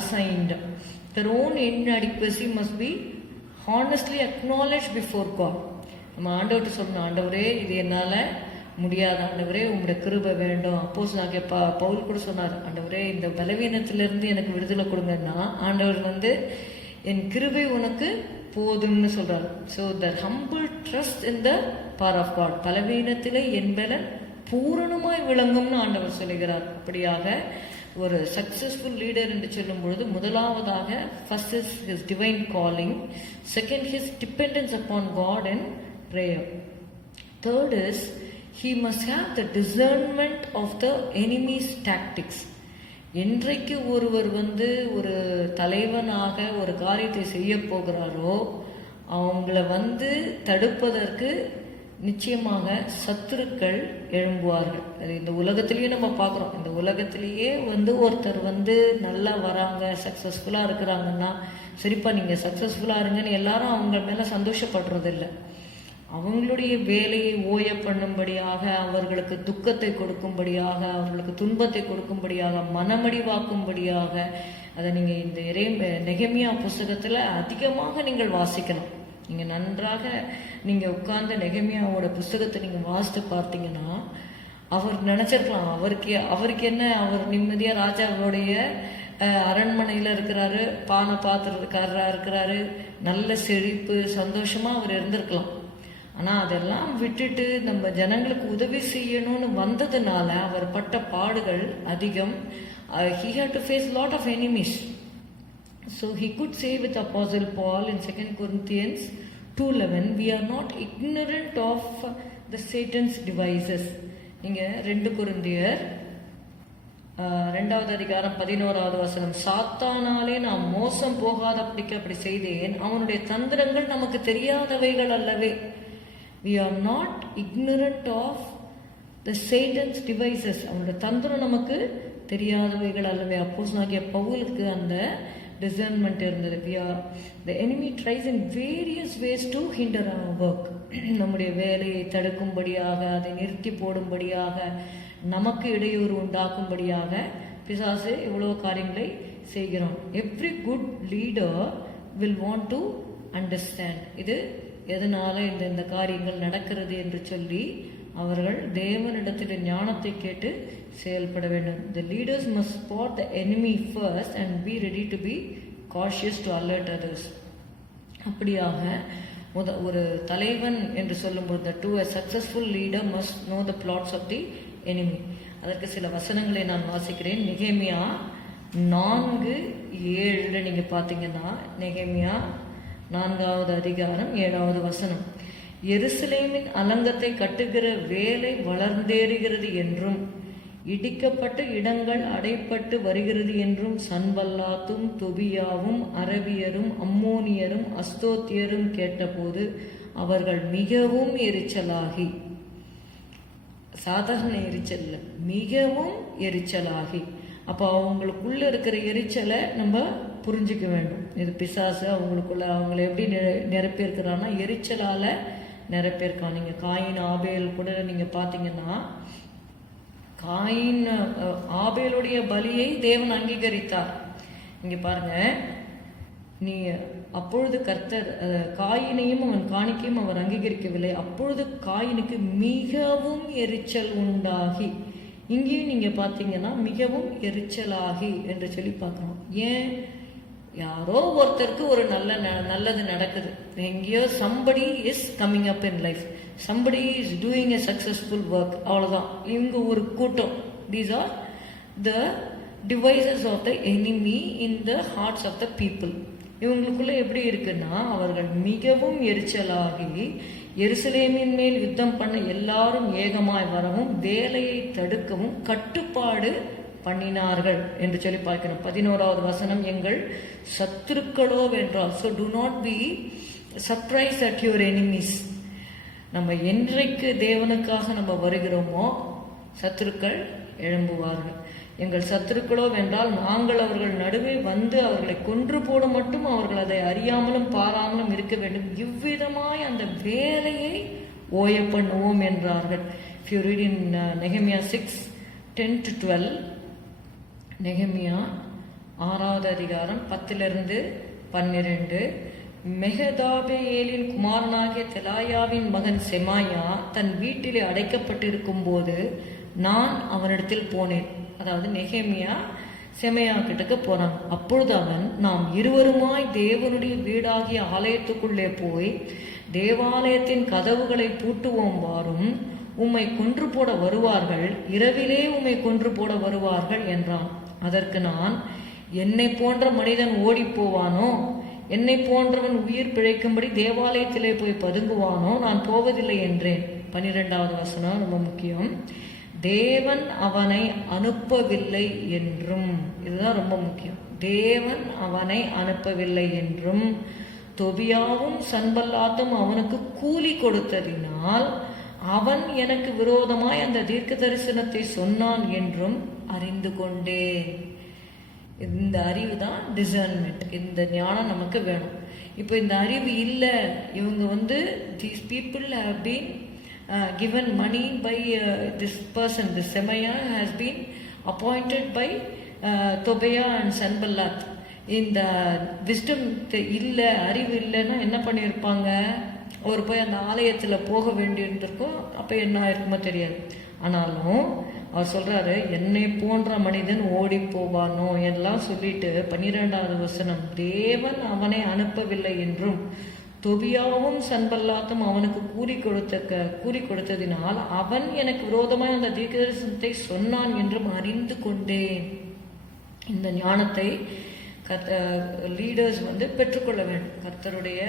assigned. Their own inadequacy must be honestly acknowledged before God. நம்ம ஆண்டவர்கிட்ட சொல்லணும், ஆண்டவரே இது என்னால் முடியாத, ஆண்டவரே உங்களுடைய கிருபை வேண்டும். அப்போஸ்தலனாகிய பவுல் கூட சொன்னார், ஆண்டவரே இந்த பலவீனத்திலிருந்து எனக்கு விடுதலை கொடுங்கன்னா ஆண்டவர் என் கிருபை உனக்கு போதும்னு சொல்றார். So the humble trust in the power of God. பலவீனத்திலே என் பலன் பூரணமாய் விளங்கும்னு ஆண்டவர் சொல்லுகிறார். அப்படியாக ஒரு சக்சஸ்ஃபுல் லீடர் என்று சொல்லும் பொழுது முதலாவதாக first is his divine calling, second his dependence upon God and prayer. Third is he must have the discernment of the enemy's tactics. என்றைக்கு ஒருவர் ஒரு தலைவனாக ஒரு காரியத்தை செய்ய போகிறாரோ அவங்கள தடுப்பதற்கு நிச்சயமாக சத்துருக்கள் எழும்புவார்கள். அது இந்த உலகத்திலேயே நம்ம பார்க்குறோம். இந்த உலகத்திலேயே ஒருத்தர் நல்லா வராங்க, சக்ஸஸ்ஃபுல்லாக இருக்கிறாங்கன்னா, சரிப்பா நீங்கள் சக்ஸஸ்ஃபுல்லாக இருங்கன்னு எல்லாரும் அவங்க மேலே சந்தோஷப்படுறதில்லை. அவங்களுடைய வேலையை ஓய பண்ணும்படியாக, அவர்களுக்கு துக்கத்தை கொடுக்கும்படியாக, அவர்களுக்கு துன்பத்தை கொடுக்கும்படியாக, மனமடிவாக்கும்படியாக, அதை நீங்கள் இந்த நெகமியா புஸ்தகத்தில் அதிகமாக நீங்கள் வாசிக்கணும். நீங்கள் நன்றாக நீங்கள் உட்கார்ந்த நெகமியாவோட புஸ்தகத்தை நீங்கள் வாசித்து பார்த்தீங்கன்னா, அவர் நினச்சிருக்கலாம் அவருக்கு என்ன, அவர் நிம்மதியாக ராஜாவுடைய அரண்மனையில் இருக்கிறாரு, பானை பாத்திரக்காரராக இருக்கிறாரு, நல்ல செழிப்பு சந்தோஷமாக அவர் இருந்திருக்கலாம். ஆனால் அதெல்லாம் விட்டுட்டு நம்ம ஜனங்களுக்கு உதவி செய்யணும்னு வந்ததுனால அவர் பட்ட பாடுகள் அதிகம். He had to face lot of enemies. So he could say with Apostle Paul in 2 Corinthians 2:11, we are not ignorant of the Satan's devices. நீங்க 2 கொரிந்தியர் 2வது அதிகாரம் 11வது வசனம், சாத்தானாலே நாம் மோசம் போகாதபடிக்கு அப்படி செய்தேன், அவனுடைய தந்திரங்கள் நமக்கு தெரியாதவைகள் அல்லவே. We are not ignorant of the Satan's devices. அவனுடைய தந்திரம் நமக்கு தெரியாதவைகள் அல்லவே. அப்போஸ்தலனாகிய பவுலுக்கு அந்த discernment இருந்தது. The enemy tries in various ways to hinder our work. நம்முடைய வேலையை தடுக்கும்படியாக, அதை நிறுத்தி போடும்படியாக, நமக்கு இடையூறு உண்டாக்கும்படியாக பிசாசு எவ்வளவு காரியங்களை செய்கிறோம். Every good leader will want to understand. இது எதனால இந்த காரியங்கள் நடக்கிறது என்று சொல்லி அவர்கள் தேவனிடத்தில் ஞானத்தை கேட்டு செயல்பட வேண்டும். The leaders must spot the enemy first and be ready to be cautious to alert others. அப்படியாக ஒரு தலைவன் என்று சொல்லும்போது, to a successful leader must know the plots of the enemy. அதற்கு சில வசனங்களை நான் வாசிக்கிறேன். நெகேமியா 4:7 நீங்க பார்த்தீங்கன்னா, நெகேமியா 4வது அதிகாரம் 7வது வசனம், எருசலேமின் அலங்கத்தை கட்டுகிற வேலை வளர்ந்தேறுகிறது என்றும் இடிக்கப்பட்ட இடங்கள் அடைப்பட்டு வருகிறது என்றும் சன்பல்லாத்தும் தொபியாவும் அரபியரும் அம்மோனியரும் அஸ்தோத்தியரும் கேட்டபோது அவர்கள் மிகவும் எரிச்சலாகி, சாதாரண எரிச்சல் மிகவும் எரிச்சலாகி, அப்போ அவங்களுக்குள்ள இருக்கிற எரிச்சலை நம்ம புரிஞ்சிக்க வேண்டும். இது பிசாசு அவங்களுக்குள்ள அவங்களை எப்படி நிரப்பியிருக்கிறான்னா எரிச்சலால நிரப்பியிருக்கான். நீங்க காயின் ஆபேல் கூட நீங்க பாத்தீங்கன்னா, காயின் ஆபேலுடைய பலியை தேவன் அங்கீகரித்தார். இங்க பாருங்க, நீ அப்பொழுது கர்த்தர் காயினையும் அவன் காணிக்கையும் அவர் அங்கீகரிக்கவில்லை. அப்பொழுது காயினுக்கு மிகவும் எரிச்சல் உண்டாகி, இங்கேயும் நீங்க பாத்தீங்கன்னா மிகவும் எரிச்சலாகி என்று சொல்லி பார்க்கிறோம். ஏன் யாரோ ஒருத்தருக்கு ஒரு நல்லது நடக்குது, எங்கேயோ somebody is coming up in life, somebody is doing a successful work, அவ்வளவுதான். இவங்க ஒரு கூட்டம். These are the devices of the enemy in the hearts of the people. இவங்களுக்குள்ள எப்படி இருக்குன்னா, அவர்கள் மிகவும் எரிச்சலாகி எருசலேமின் மேல் யுத்தம் பண்ண எல்லாரும் ஏகமாய் வரவும் வேலையை தடுக்கவும் கட்டுப்பாடு பண்ணினார்கள் என்று சொல்லி பார்க்கணும். 11வது வசனம், எங்கள் சத்துருக்களோ வென்றால். So to not be surprise at your enemies. நம்ம என்றைக்கு தேவனுக்காக நம்ம வருகிறோமோ சத்துருக்கள் எழும்புவார்கள். எங்கள் சத்துருக்களோ வென்றால் நாங்கள் அவர்கள் நடுவே வந்து அவர்களை கொன்று போட மட்டும் அவர்கள் அதை அறியாமலும் பாராமலும் இருக்க வேண்டும். இவ்விதமாய் அந்த வேலையை ஓய பண்ணுவோம் என்றார்கள். If you read in Nehemiah 6:10-12, நெகமியா 6வது அதிகாரம் 10-12, மெகதாபேலின் குமாரனாகிய தெலாயாவின் மகன் செமாயா தன் வீட்டிலே அடைக்கப்பட்டிருக்கும் போது நான் அவனிடத்தில் போனேன். அதாவது நெகேமியா செமையா கிட்டக்க போறான். அப்பொழுது அவன், நாம் இருவருமாய் தேவனுடைய வீடாகிய ஆலயத்துக்குள்ளே போய் தேவாலயத்தின் கதவுகளை பூட்டுவோம் வாரும், உம்மை கொன்று போட வருவார்கள், இரவிலே உம்மை கொன்று போட வருவார்கள் என்றான். அதற்கு நான், என்னை போன்ற மனிதன் ஓடி போவானோ? என்னை போன்றவன் உயிர் பிழைக்கும்படி தேவாலயத்திலே போய் பதுங்குவானோ? நான் போவதில்லை என்றேன். 12வது வசனம் ரொம்ப முக்கியம். தேவன் அவனை அனுப்பவில்லை என்றும், இதுதான் ரொம்ப முக்கியம், தேவன் அவனை அனுப்பவில்லை என்றும் தொபியாவும் சன்பல்லாத்தும் அவனுக்கு கூலி கொடுத்ததினால் அவன் எனக்கு விரோதமாய் அந்த தீர்க்க தரிசனத்தை சொன்னான் என்றும் அறிந்து கொண்டேன். இந்த அறிவு தான் டிசர்ன்மெண்ட். இந்த ஞானம் நமக்கு வேணும். இப்போ இந்த அறிவு இல்லை, இவங்க these people have been given money by this person, this Semaya has been appointed by Tobiah and Sanballat. இந்த விஸ்டம் இல்லை, அறிவு இல்லைன்னா என்ன பண்ணியிருப்பாங்க? அவர் போய் அந்த ஆலயத்தில் போக வேண்டியிருந்திருக்கும். அப்போ என்ன ஆயிருக்குமோ தெரியாது. ஆனாலும் அவர் சொல்றாரு, என்னை போன்ற மனிதன் ஓடி போவானோ எல்லாம் சொல்லிட்டு 12வது வசனம், தேவன் அவனை அனுப்பவில்லை என்றும் தொபியாவும் சன்பல்லாத்தும் அவனுக்கு கூறி கொடுத்ததினால் அவன் எனக்கு விரோதமாக அந்த தீர்க்கதரிசனத்தை சொன்னான் என்றும் அறிந்து கொண்டேன். இந்த ஞானத்தை லீடர்ஸ் பெற்றுக்கொள்ள வேண்டும். கர்த்தருடைய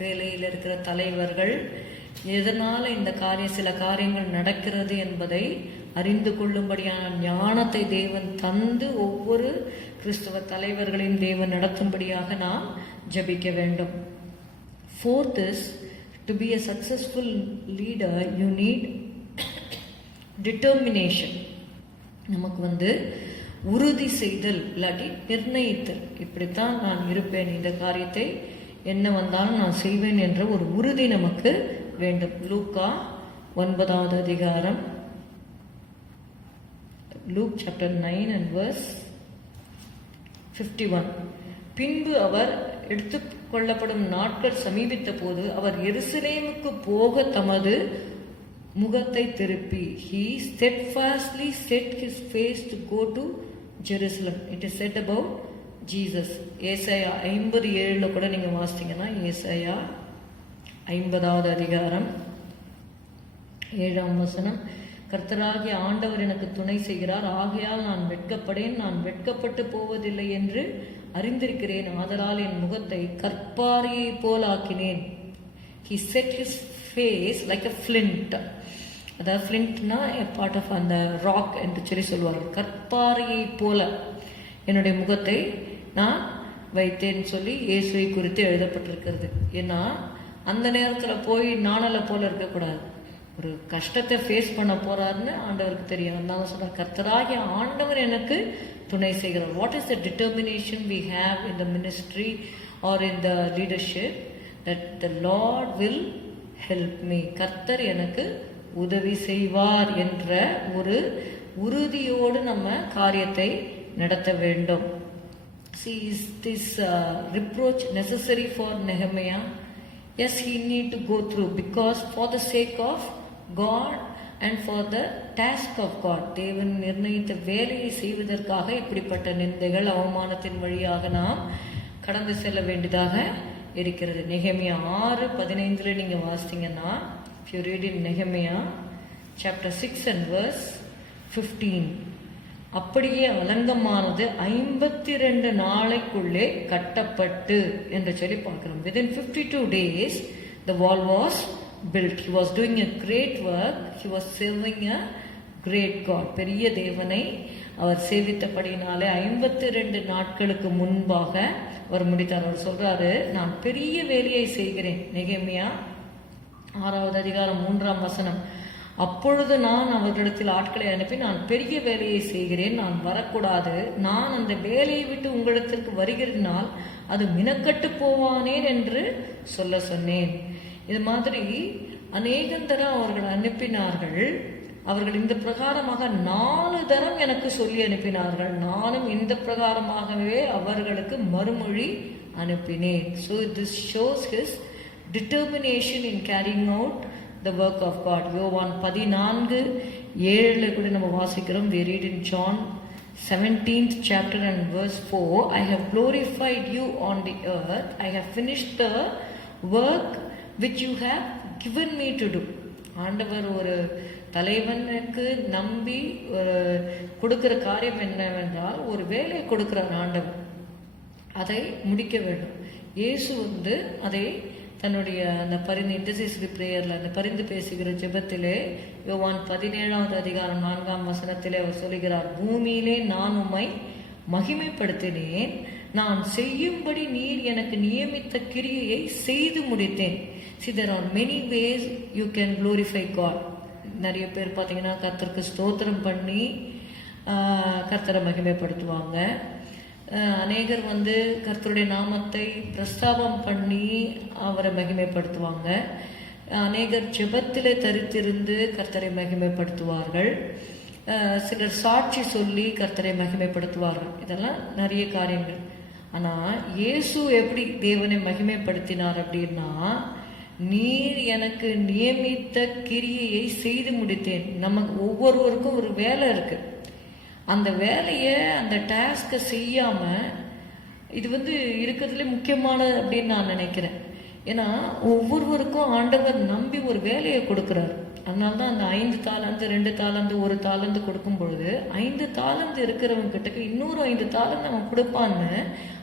வேலையில் இருக்கிற தலைவர்கள் எதனால இந்த சில காரியங்கள் நடக்கிறது என்பதை அறிந்து கொள்ளும்படியான ஞானத்தை தேவன் தந்து ஒவ்வொரு கிறிஸ்தவ தலைவர்களையும் தேவன் நடத்தும்படியாக நாம் ஜபிக்க வேண்டும். Fourth is, to be a successful leader you need determination. நமக்கு உறுதி செய்தல், இல்லாட்டி நிர்ணயித்தல். இப்படித்தான் நான் இருப்பேன், இந்த காரியத்தை என்ன வந்தாலும் நான் செய்வேன் என்ற ஒரு உறுதி நமக்கு வேண்டும். லூக்கா 9வது அதிகாரம், Luke chapter 9 and verse 51. பின்பு அவர் எடுத்துக்கொள்ளப்படும் நாட்கள் சமீபித்த போது அவர் எருசலேமுக்கு போக தமது முகத்தை திருப்பி, he steadfastly set his face to go to Jerusalem. It is said about Jesus. ஏசாயா 57 கூட நீங்க வாசித்தீங்கன்னா, ஏசாயா 50வது அதிகாரம் 7ஆம் வசனம், கர்த்தராகிய ஆண்டவர் எனக்கு துணை செய்கிறார், ஆகையால் நான் வெட்கப்படேன், நான் வெட்கப்பட்டு போவதில்லை என்று அறிந்திருக்கிறேன், ஆதலால் என் முகத்தை கற்பாரியை போல் ஆக்கினேன். He set his face like a flint. அதாவது ஃப்ளிண்ட்னா பார்ட் ஆஃப் அந்த ராக் என்று சொல்லி சொல்லுவாங்க. கற்பாரியை போல என்னுடைய முகத்தை நான் வைத்தேன்னு சொல்லி இயேசுவை குறித்து எழுதப்பட்டிருக்கிறது. ஏன்னா அந்த நேரத்தில் போய் நாணலை போல இருக்கக்கூடாது. ஒரு கஷ்டத்தை ஃபேஸ் பண்ண போறாருன்னு ஆண்டவருக்கு தெரியும். அதனால சொல்றார், கர்த்தராகிய ஆண்டவர் எனக்கு துணை செய்கிறார். What is the determination we have in the ministry or in the leadership? That the Lord will help me. கர்த்தர் எனக்கு உதவி செய்வார் என்ற ஒரு உறுதியோடு நம்ம காரியத்தை நடத்த வேண்டும். See, is this reproach necessary for Nehemiah? Yes, he need to go through, because for the sake of God and for the task of God. தேவன் நிர்ணயித்த வேலையை செய்வதற்காக இப்படிப்பட்ட நிந்தைகள் அவமானத்தின் வழியாக நாம் கடந்து செல்ல வேண்டியதாக இருக்கிறது. நெகேமியா 6:15 நீங்க வாசித்தீங்கன்னா, if you read in Nehemiah chapter 6 and verse 15, அப்படியே அலங்கமானது 52 நாளைக்குள்ளே கட்டப்பட்டு என்று சொல்லி பார்க்கிறோம். Within 52 days the wall was built. He was doing a great work. He was serving a great God. பெரிய தேவனை அவர் சேவித்தபடினாலே 52 நாட்களுக்கு முன்பாக அவர் முடித்தார். அவர் சொல்றாரு, நான் பெரிய வேலையை செய்கிறேன். நெகேமியா 6வது அதிகாரம் 3ஆம் வசனம். அப்பொழுது நான் அவர்களிடத்தில் ஆட்களை அனுப்பி, நான் பெரிய வேலையை செய்கிறேன், நான் வரக்கூடாது, நான் அந்த வேலையை விட்டு உங்களிடத்திற்கு வருகிறதுனால் அது மினக்கட்டு போவானேன் என்று சொல்ல சொன்னேன். இது மாதிரி அநேகந்தரம் அவர்கள் அனுப்பினார்கள். அவர்கள் இந்த பிரகாரமாக 4 தரம் எனக்கு சொல்லி அனுப்பினார்கள். நானும் இந்த பிரகாரமாகவே அவர்களுக்கு மறுமொழி அனுப்பினேன். So this shows his determination in carrying out the work of God. யோவான் 14:7 கூட நம்ம வாசிக்கிறோம். We read in John 17th chapter and verse 4, I have glorified you on the earth. I have finished the work which you have given me to do. ஆண்டவர் ஒரு தலைவனுக்கு நம்பி கொடுக்கிற காரியம் என்னவென்றால், ஒரு வேலையை கொடுக்கிறார் ஆண்டவர், அதை முடிக்க வேண்டும். இயேசு அதை தன்னுடைய அந்த இன்டர்செசரி பிரேயர்ல, அந்த பரிந்து பேசுகிற ஜெபத்திலே, யோவான் 17வது அதிகாரம் 4ஆம் வசனத்திலே அவர் சொல்லுகிறார், பூமியிலே நான் உம்மை மகிமைப்படுத்தினேன், நான் செய்யும்படி நீர் எனக்கு நியமித்த கிரியையை செய்து முடித்தேன். See, there are many ways you can glorify God. நிறைய பேர் பார்த்தீங்கன்னா கர்த்தருக்கு ஸ்தோத்திரம் பண்ணி கர்த்தரை மகிமைப்படுத்துவாங்க. அநேகர் கர்த்தருடைய நாமத்தை பிரஸ்தாபம் பண்ணி அவரை மகிமைப்படுத்துவாங்க. அநேகர் ஜெபத்திலே தரித்திருந்து கர்த்தரை மகிமைப்படுத்துவார்கள். சிலர் சாட்சி சொல்லி கர்த்தரை மகிமைப்படுத்துவார்கள். இதெல்லாம் நிறைய காரியங்கள். ஆனால் இயேசு எப்படி தேவனை மகிமைப்படுத்தினார் அப்படின்னா, நீர் எனக்கு நியமித்த கிரியையை செய்து முடித்தேன். நமக்கு ஒவ்வொருவருக்கும் ஒரு வேலை இருக்கு. அந்த வேலையை, அந்த டாஸ்கை செய்யாம, இது இருக்கிறதுல முக்கியமானது அப்படின்னு நான் நினைக்கிறேன். ஏன்னா ஒவ்வொருவருக்கும் ஆண்டவர் நம்பி ஒரு வேலையை கொடுக்கிறார். அதனால்தான் அந்த 5 தாலந்து 2 தாலந்து 1 தாலந்து கொடுக்கும் பொழுது 5 தாலந்து இருக்கிறவங்க கிட்ட இன்னொரு 5 தாலந்து அவன் கொடுப்பான்னு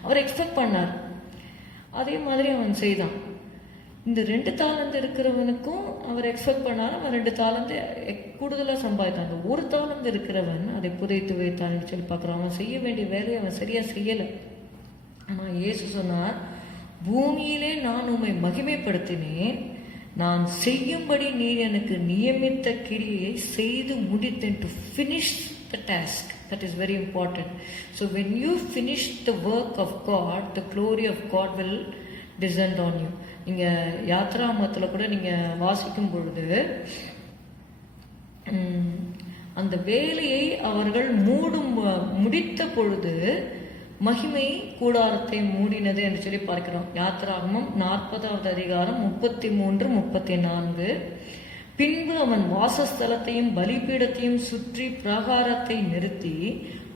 அவர் எக்ஸ்பெக்ட் பண்ணார். அதே மாதிரி அவன் செய்தான். இந்த 2 தாலந்து இருக்கிறவனுக்கும் அவர் எக்ஸ்பெக்ட் பண்ணார். அவன் 2 தாலந்து கூடுதலாக சம்பாதித்தான். அந்த 1 தாலந்து இருக்கிறவன் அதை புதைத்து வைத்தான்னு சொல்லி பார்க்குறான். அவன் செய்ய வேண்டிய வேலையை அவன் சரியா செய்யலை. ஆனால் இயேசு சொன்னார், பூமியிலே நான் உம்மை மகிமைப்படுத்தினேன், நான் செய்யும்படி நீர் எனக்கு நியமித்த கிரியையை செய்து முடித்தேன். To finish the task. That is very important. So when you finish the work of God, the glory of God will descend on you. நீங்க யாத்ராமத்தில் கூட நீங்க வாசிக்கும் பொழுது அந்த வேலையை அவர்கள் முடித்த பொழுது மகிமை கூடாரத்தை மூடினது என்று சொல்லி பார்க்கிறோம். யாத்ராகமம் 40வது அதிகாரம் 33-34. பின்பு அவன் வாசஸ்தலத்தையும் பலிபீடத்தையும் சுற்றி பிராகாரத்தை நிறுத்தி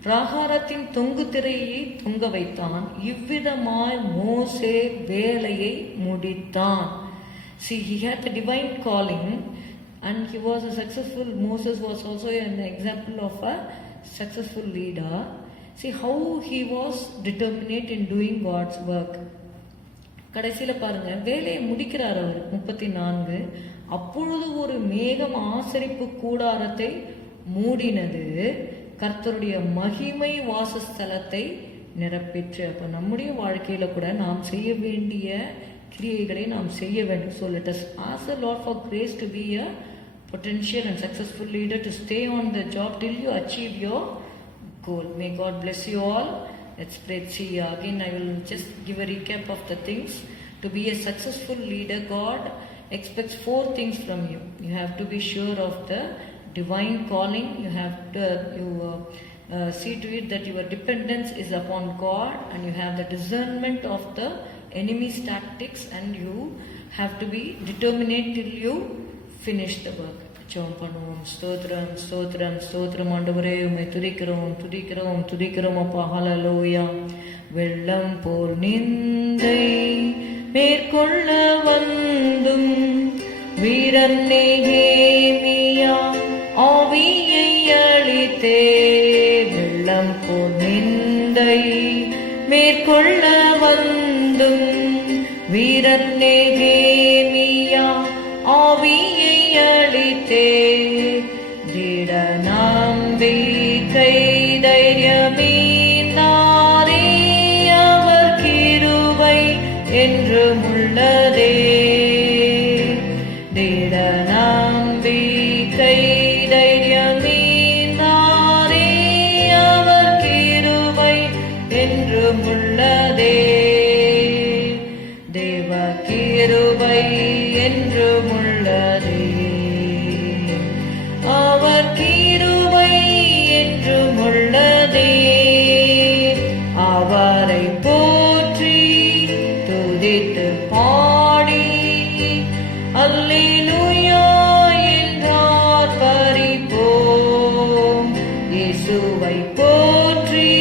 பிராகாரத்தின் தொங்கு திரையை தொங்க வைத்தான். இவ்விதமாய் மோசே வேலையை முடித்தான். See, he had the divine calling and he was a successful. Moses was also an example of a successful leader. See how he was determined in doing God's work. கடைசியில் பாருங்க, வேலையை முடிக்கிறார் அவர். 34. அப்பொழுது ஒரு மேகம் ஆசரிப்பு கூடாரத்தை மூடினது, கர்த்தருடைய மகிமை வாசஸ்தலத்தை நிரப்பிற்று. அப்போ நம்முடைய வாழ்க்கையில கூட நாம் செய்ய வேண்டிய கிரியைகளை நாம் செய்ய வேண்டும். So let us ask the Lord for grace to be a potential and successful leader, to stay on the job till you achieve your goal. May God bless you all. Let's pray. See, again I will just give a recap of the things. To be a successful leader, God expects 4 things from you. You have to be sure of the divine calling. You have to see to it that your dependence is upon God, and you have the discernment of the enemy's tactics, and you have to be determined till you finish the work. ஜெபம் பண்ணுவோம். ஸ்தோத்திரம் ஸ்தோத்திரம் ஸ்தோத்திரம் ஆண்டவரே, உம்மை துதிக்கிறோம் துதிக்கிறோம் துதிக்கிறோம் அப்பா. ஹல்லேலூயா. வெள்ளம் போல் நிந்தை மேற்கொள்ள வந்தும் வீரன் நெகேமியா ஆவியை அளித்தே. வெள்ளம் போல் நிந்தை மேற்கொள்ள வந்தும் வீரன் நெகேமியா ஆவியை அளித்தே. திட நம்பிக்கை தைரியமீந்தாரே, அவர் கிருபை என்றும் உள்ளதே. திட நம்பிக்கை தைரியமீந்தாரே, அவர் கிருபை என்றும் உள்ளதே. தேவ கிருபை என்றும் உள்ளதே. அவர் கிருபை என்றும் உள்ளதே. அவரை போற்றி துதித்து பாடி அல்லேலூயா என்றார் பரிபோம். இயேசுவை போற்றி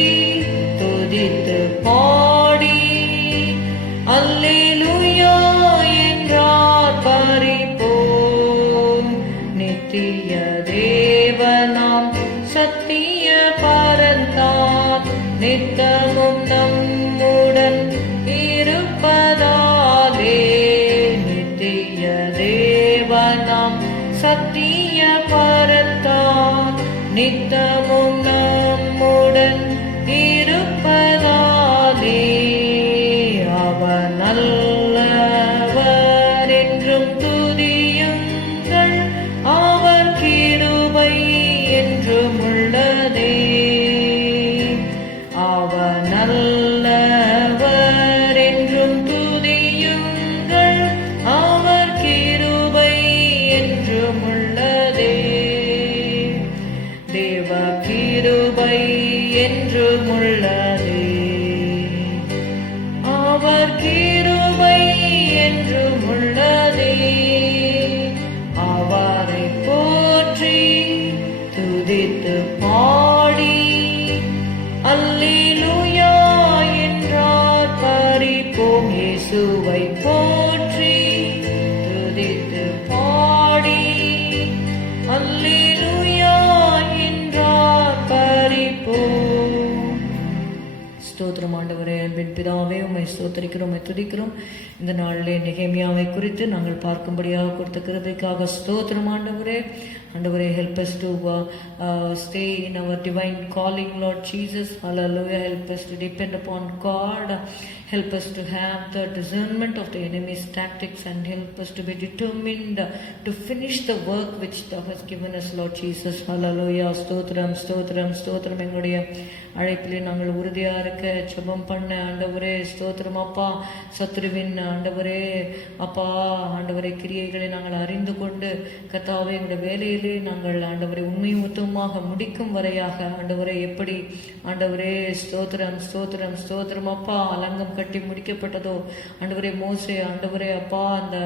துதித்து பாடி அல்லேலூயா என்றார் பரிபோம். நித்திய தேவனாம் சத்திய பரந்தான் நித்தமும் நம்முடன் இருப்பதாலே. நித்திய தேவனாம் சத்திய பரந்தான் நித்தமும் நம்முடன் இருப்பதாலே. அவர் நல்லவர் என்றும் துதியுங்கள், அவர் கிருபை என்றும் உள்ளதே. அவர் நல்லவர் என்றும் துதியுங்கள், அவர் கிருபை என்றும் உள்ளதே. தேவ கிருபை என்றும் உள்ளதே. அவர் கிருபை என்றும் உள்ளதே. அவரை போற்றி துதித்து பாடி அல்லேலூயா என்றார் பரிபோம். இயேசுவை போற்றி துதித்து பாடி அல்லேலூயா என்றார் பரிபோம். ஸ்தோத்திரம் ஆண்டவரே, அன்பின் பிதாவே, உம்மை ஸ்தோத்திரிக்கிறோம், உம்மை துதிக்கிறோம். இந்த நாளிலே நெகேமியாவை குறித்து நாங்கள் பார்க்கும்படியாக கொடுத்த கிருபைக்காக ஸ்தோத்திரம் ஆண்டவரே. ஆண்டவரே, help us to stay in our divine calling, Lord Jesus. Hallelujah. Help us to depend upon God. Help us to have the discernment of the enemy's tactics, and help us to be determined to finish the work which thou hast given us, Lord Jesus. Hallelujah. ஸ்தோத்திரம் ஸ்தோத்திரம் ஸ்தோத்திரம். எங்களுடைய அழைப்பிலே நாங்கள் உறுதியா இருக்க ஜெபம் பண்ண ஆண்டவரே ஸ்தோத்திரம் அப்பா. சத்துருவின் ஆண்டவரே அப்பா ஆண்டவரே கிரியைகளை நாங்கள் அறிந்து கொண்டு கர்த்தாவே எங்களுடைய வேலையிலே நாங்கள் ஆண்டவரை உண்மையும் உத்தமமாக முடிக்கும் வரையாக ஆண்டவரே எப்படி ஆண்டவரே ஸ்தோத்திரம் ஸ்தோத்திரம் ஸ்தோத்திரம் அப்பா அலங்கம் கட்டி முடிக்கப்பட்டதோ ஆண்டவரே மோசே ஆண்டவரே அப்பா அந்த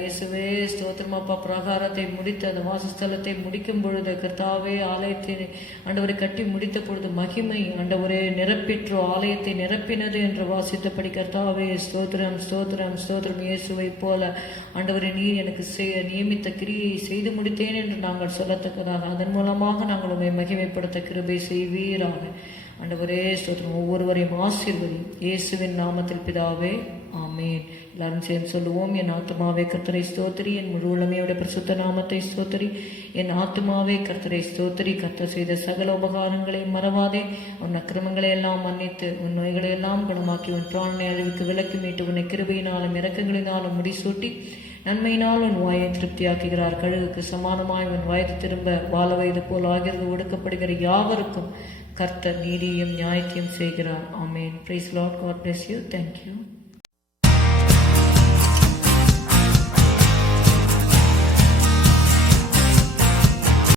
இயேசுவே ஸ்தோத்திரம் அப்பா பிரகாரத்தை முடித்து அந்த வாசஸ்தலத்தை முடிக்கும் பொழுது கர்த்தாவே ஆலயத்தை ஆண்டவரை கட்டி முடித்த பொழுது மகிமை ஆண்டவரே நிரப்பிற்றோ ஆலயத்தை நிரப்பினது என்று வாசித்தபடி கர்த்தாவே ஸ்தோத்திரம் ஸ்தோத்திரம் ஸ்தோத்திரம். இயேசுவை போல ஆண்டவரே நீர் எனக்கு நியமித்த கிரியை செய்து முடித்தேன் என்று நாங்கள் சொல்லத்தக்கதாக அதன் மூலமாக நாங்கள் உண்மை மகிமைப்படுத்த கிருபை செய்வீராக. ஆண்டவரே ஸ்தோத்திரம். ஒவ்வொருவரையும் ஆசீர்வதி இயேசுவின் நாமத்தில் பிதாவே, ஆமேன். எல்லாரும் சேர்ந்து சொல்லுவோம். என் ஆத்துமாவே கர்த்தரை ஸ்தோத்திரி, என் முழு உளமையோட பிரசுத்த நாமத்தை ஸ்தோத்திரி. என் ஆத்துமாவே கர்த்தரை ஸ்தோத்திரி. கர்த்தர் செய்த சகல உபகாரங்களையும் மறவாதே. உன் அக்கிரமங்களை எல்லாம் மன்னித்து உன் நோய்களை எல்லாம் குணமாக்கி உன் பிராணனை அழிவுக்கு விலக்கி மீட்டு உன்னை கிருபையினாலும் இரக்கங்களினாலும் முடிசூட்டி நன்மையினால் உன் வாயை திருப்தியாக்குகிறார். கழுகுக்கு சமானமாய் உன் வயது திரும்ப வாழ வயது போல் ஆகிறது. ஒடுக்கப்படுகிற யாவருக்கும் கர்த்தர் நீதியும் நியாயத்தையும் செய்கிறார். Amen. Praise Lord. God bless you. Thank you.